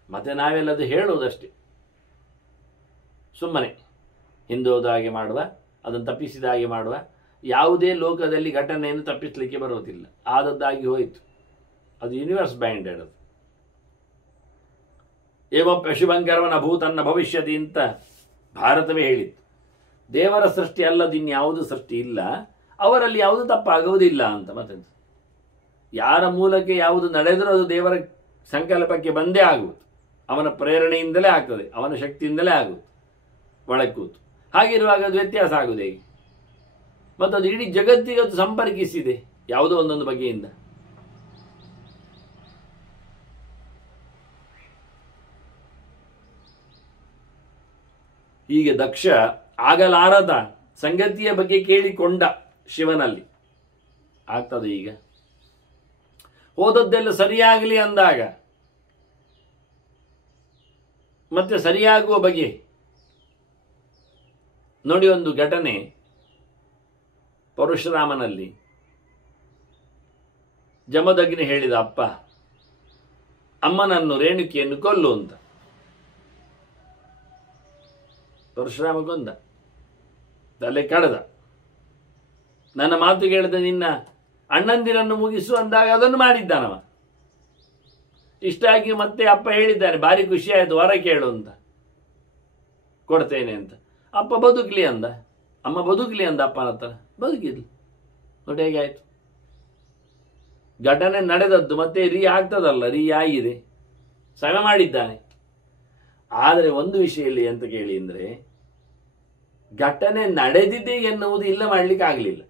ಮತ್ತೆ ನಾವೆಲ್ಲದು ಹೇಳುವುದಷ್ಟೇ, ಸುಮ್ಮನೆ ಹಿಂದೋದ ಹಾಗೆ ಮಾಡುವ, ಅದನ್ನು ತಪ್ಪಿಸಿದ ಹಾಗೆ ಮಾಡುವ. ಯಾವುದೇ ಲೋಕದಲ್ಲಿ ಘಟನೆಯನ್ನು ತಪ್ಪಿಸಲಿಕ್ಕೆ ಬರುವುದಿಲ್ಲ, ಆದದ್ದಾಗಿ ಹೋಯಿತು, ಅದು ಯೂನಿವರ್ಸ್ ಬೈಂಡೆಡ್. ಅದು ಏವ ಪಶುಭಂಕರವನ ಭೂತನ್ನ ಭವಿಷ್ಯತಿ ಅಂತ ಭಾರತವೇ ಹೇಳಿತ್ತು. ದೇವರ ಸೃಷ್ಟಿ ಅಲ್ಲದು ಇನ್ಯಾವುದು ಸೃಷ್ಟಿ ಇಲ್ಲ, ಅವರಲ್ಲಿ ಯಾವುದು ತಪ್ಪಾಗುವುದಿಲ್ಲ ಅಂತ. ಮತ್ತೆ ಯಾರ ಮೂಲಕ ಯಾವುದು ನಡೆದರೂ ಅದು ದೇವರ ಸಂಕಲ್ಪಕ್ಕೆ ಬಂದೇ ಆಗುವುದು, ಅವನ ಪ್ರೇರಣೆಯಿಂದಲೇ ಆಗ್ತದೆ, ಅವನ ಶಕ್ತಿಯಿಂದಲೇ ಆಗುವುದು ಒಳಕೂತು. ಹಾಗಿರುವಾಗ ಅದು ವ್ಯತ್ಯಾಸ ಆಗುವುದು ಹೇಗೆ? ಮತ್ತು ಅದು ಇಡೀ ಜಗತ್ತಿಗೆ ಅದು ಸಂಪರ್ಕಿಸಿದೆ ಯಾವುದೋ ಒಂದೊಂದು ಬಗೆಯಿಂದ. ಹೀಗೆ ದಕ್ಷ ಆಗಲಾರದ ಸಂಗತಿಯ ಬಗ್ಗೆ ಕೇಳಿಕೊಂಡ ಶಿವನಲ್ಲಿ. ಆಗ್ತದೆ ಈಗ ಹೋದದ್ದೆಲ್ಲ ಸರಿಯಾಗಲಿ ಅಂದಾಗ ಮತ್ತೆ ಸರಿಯಾಗುವ ಬಗೆ ನೋಡಿ. ಒಂದು ಘಟನೆ ಪರಶುರಾಮನಲ್ಲಿ ಜಮದಗ್ನಿ ಹೇಳಿದ, ಅಪ್ಪ ಅಮ್ಮನನ್ನು ರೇಣುಕಿಯನ್ನು ಕೊಲ್ಲು ಅಂತ. ಪರಶುರಾಮ ಕೊಂದ, ತಲೆ ಕಳೆದ. ನನ್ನ ಮಾತು ಕೇಳಿದ ನಿನ್ನ ಅಣ್ಣಂದಿರನ್ನು ಮುಗಿಸು ಅಂದಾಗ ಅದನ್ನು ಮಾಡಿದ್ದಾನವ. ಇಷ್ಟಾಗಿ ಮತ್ತೆ ಅಪ್ಪ ಹೇಳಿದ್ದಾನೆ, ಭಾರಿ ಖುಷಿ ಆಯಿತು, ವರ ಕೇಳು ಅಂತ, ಕೊಡ್ತೇನೆ ಅಂತ. ಅಪ್ಪ ಬದುಕಲಿ ಅಂದ, ಅಮ್ಮ ಬದುಕಲಿ ಅಂದ ಅಪ್ಪನ ಹತ್ರ, ಬದುಕಿದ್ಲು. ನೋಡಿ ಹೇಗೆ ಆಯ್ತು. ಘಟನೆ ನಡೆದದ್ದು ಮತ್ತೆ ರೀ ಆಗ್ತದಲ್ಲ, ರೀ ಆಗಿದೆ, ಸಮ ಮಾಡಿದ್ದಾನೆ. ಆದರೆ ಒಂದು ವಿಷಯಲ್ಲಿ ಅಂತ ಕೇಳಿ ಅಂದರೆ, ಘಟನೆ ನಡೆದಿದೆ ಎನ್ನುವುದು ಇಲ್ಲ ಮಾಡಲಿಕ್ಕೆ ಆಗಲಿಲ್ಲ.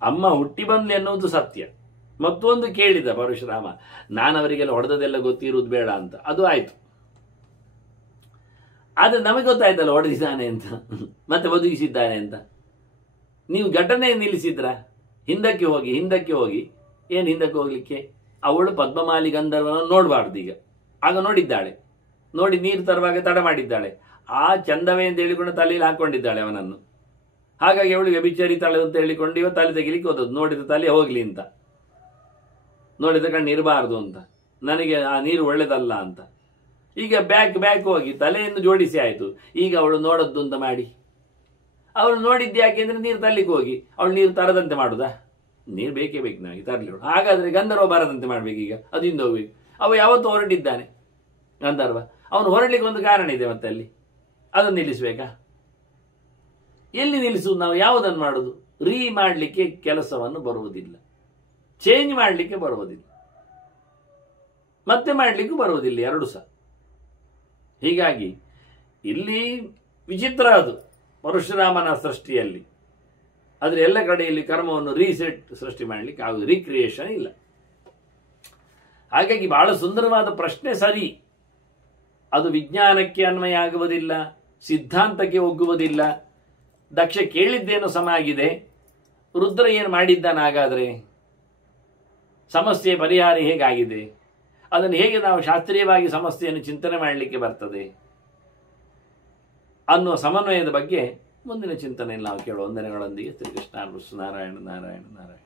ಅಮ್ಮ ಹುಟ್ಟಿ ಬಂದ್ಲು ಎನ್ನುವುದು ಸತ್ಯ. ಮತ್ತೊಂದು ಕೇಳಿದ ಪರಶುರಾಮ, ನಾನು ಅವರಿಗೆಲ್ಲ ಹೊಡೆದದೆಲ್ಲ ಗೊತ್ತಿರುವುದು ಬೇಡ ಅಂತ. ಅದು ಆಯ್ತು. ಆದರೆ ನಮಗೆ ಗೊತ್ತಾಯ್ತಲ್ಲ ಹೊಡೆದಿದ್ದಾನೆ ಅಂತ, ಮತ್ತೆ ಬದುಕಿಸಿದ್ದಾನೆ ಅಂತ. ನೀವು ಘಟನೆ ನಿಲ್ಲಿಸಿದ್ರ? ಹಿಂದಕ್ಕೆ ಹೋಗಿ ಏನು ಹಿಂದಕ್ಕೆ ಹೋಗ್ಲಿಕ್ಕೆ? ಅವಳು ಪದ್ಮಮಾಲಿ ಗಂಧರ್ವನ ನೋಡಬಾರ್ದು. ಈಗ ಆಗ ನೋಡಿದ್ದಾಳೆ, ನೋಡಿ ನೀರು ತರುವಾಗ ತಡ ಮಾಡಿದ್ದಾಳೆ. ಆ ಚಂದವೇ ಅಂತ ಹೇಳಿಕೊಂಡು ತಲೆಯಲ್ಲಿ ಹಾಕೊಂಡಿದ್ದಾಳೆ ಅವನನ್ನು. ಹಾಗಾಗಿ ಅವಳು ವ್ಯಭಿಚಾರಿ ತಲೆ ಅಂತ ಹೇಳಿಕೊಂಡು ಇವ ತಲೆ ತೆಗಿಲಿಕ್ಕೆ ಹೋದದ್ದು. ನೋಡಿದ ತಲೆ ಹೋಗ್ಲಿ ಅಂತ, ನೋಡಿದ ಕಣ್ಣು ಇರಬಾರ್ದು ಅಂತ, ನನಗೆ ಆ ನೀರು ಒಳ್ಳೇದಲ್ಲ ಅಂತ. ಈಗ ಬ್ಯಾಕ್ ಹೋಗಿ ತಲೆಯನ್ನು ಜೋಡಿಸಿ ಆಯಿತು. ಈಗ ಅವಳು ನೋಡದ್ದು ಅಂತ ಮಾಡಿ, ಅವಳು ನೋಡಿದ್ದು ಯಾಕೆಂದ್ರೆ ನೀರು ತರ್ಲಿಕ್ಕೆ ಹೋಗಿ ಅವಳು ನೀರು ತರದಂತೆ ಮಾಡುದಾ? ನೀರು ಬೇಕೇ ಬೇಕು ನನಗೆ ತರಲಿ. ಹಾಗಾದ್ರೆ ಗಂಧರ್ವ ಬಾರದಂತೆ ಮಾಡ್ಬೇಕೀಗ, ಅದು ಹಿಂದೆ ಹೋಗ್ಬೇಕು. ಅವ ಯಾವತ್ತೂ ಹೊರಟಿದ್ದಾನೆ ಗಂಧರ್ವ, ಅವನು ಹೊರಡ್ಲಿಕ್ಕೆ ಒಂದು ಕಾರಣ ಇದೆ. ಮತ್ತೆ ಅಲ್ಲಿ ಅದನ್ನು ನಿಲ್ಲಿಸ್ಬೇಕಾ? ಎಲ್ಲಿ ನಿಲ್ಲಿಸುವುದು ನಾವು? ಯಾವುದನ್ನು ಮಾಡುದು? ರೀ ಮಾಡಲಿಕ್ಕೆ ಕೆಲಸವನ್ನು ಬರುವುದಿಲ್ಲ, ಚೇಂಜ್ ಮಾಡಲಿಕ್ಕೆ ಬರುವುದಿಲ್ಲ, ಮತ್ತೆ ಮಾಡಲಿಕ್ಕೂ ಬರುವುದಿಲ್ಲ, ಎರಡು ಸಹ. ಹೀಗಾಗಿ ಇಲ್ಲಿ ವಿಚಿತ್ರ ಅದು ಪರಶುರಾಮನ ಸೃಷ್ಟಿಯಲ್ಲಿ. ಆದರೆ ಎಲ್ಲ ಕಡೆಯಲ್ಲಿ ಕರ್ಮವನ್ನು ರೀಸೆಟ್ ಸೃಷ್ಟಿ ಮಾಡಲಿಕ್ಕೆ ಆಗುದು, ರೀಕ್ರಿಯೇಷನ್ ಇಲ್ಲ. ಹಾಗಾಗಿ ಬಹಳ ಸುಂದರವಾದ ಪ್ರಶ್ನೆ, ಸರಿ. ಅದು ವಿಜ್ಞಾನಕ್ಕೆ ಅನ್ವಯ ಆಗುವುದಿಲ್ಲ, ಸಿದ್ಧಾಂತಕ್ಕೆ ಒಗ್ಗುವುದಿಲ್ಲ. ದಕ್ಷ ಕೇಳಿದ್ದೇನೋ ಸಮ ಆಗಿದೆ. ರುದ್ರ ಏನು ಮಾಡಿದ್ದಾನಾಗಾದ್ರೆ? ಸಮಸ್ಯೆ ಪರಿಹಾರ ಹೇಗಾಗಿದೆ? ಅದನ್ನು ಹೇಗೆ ನಾವು ಶಾಸ್ತ್ರೀಯವಾಗಿ ಸಮಸ್ಯೆಯನ್ನು ಚಿಂತನೆ ಮಾಡಲಿಕ್ಕೆ ಬರ್ತದೆ ಅನ್ನುವ ಸಮನ್ವಯದ ಬಗ್ಗೆ ಮುಂದಿನ ಚಿಂತನೆಯಲ್ಲಿ ನಾವು ಕೇಳುವ. ವಂದನೆಗಳೊಂದಿಗೆ ಶ್ರೀಕೃಷ್ಣ. ನಾರಾಯಣ ನಾರಾಯಣ ನಾರಾಯಣ.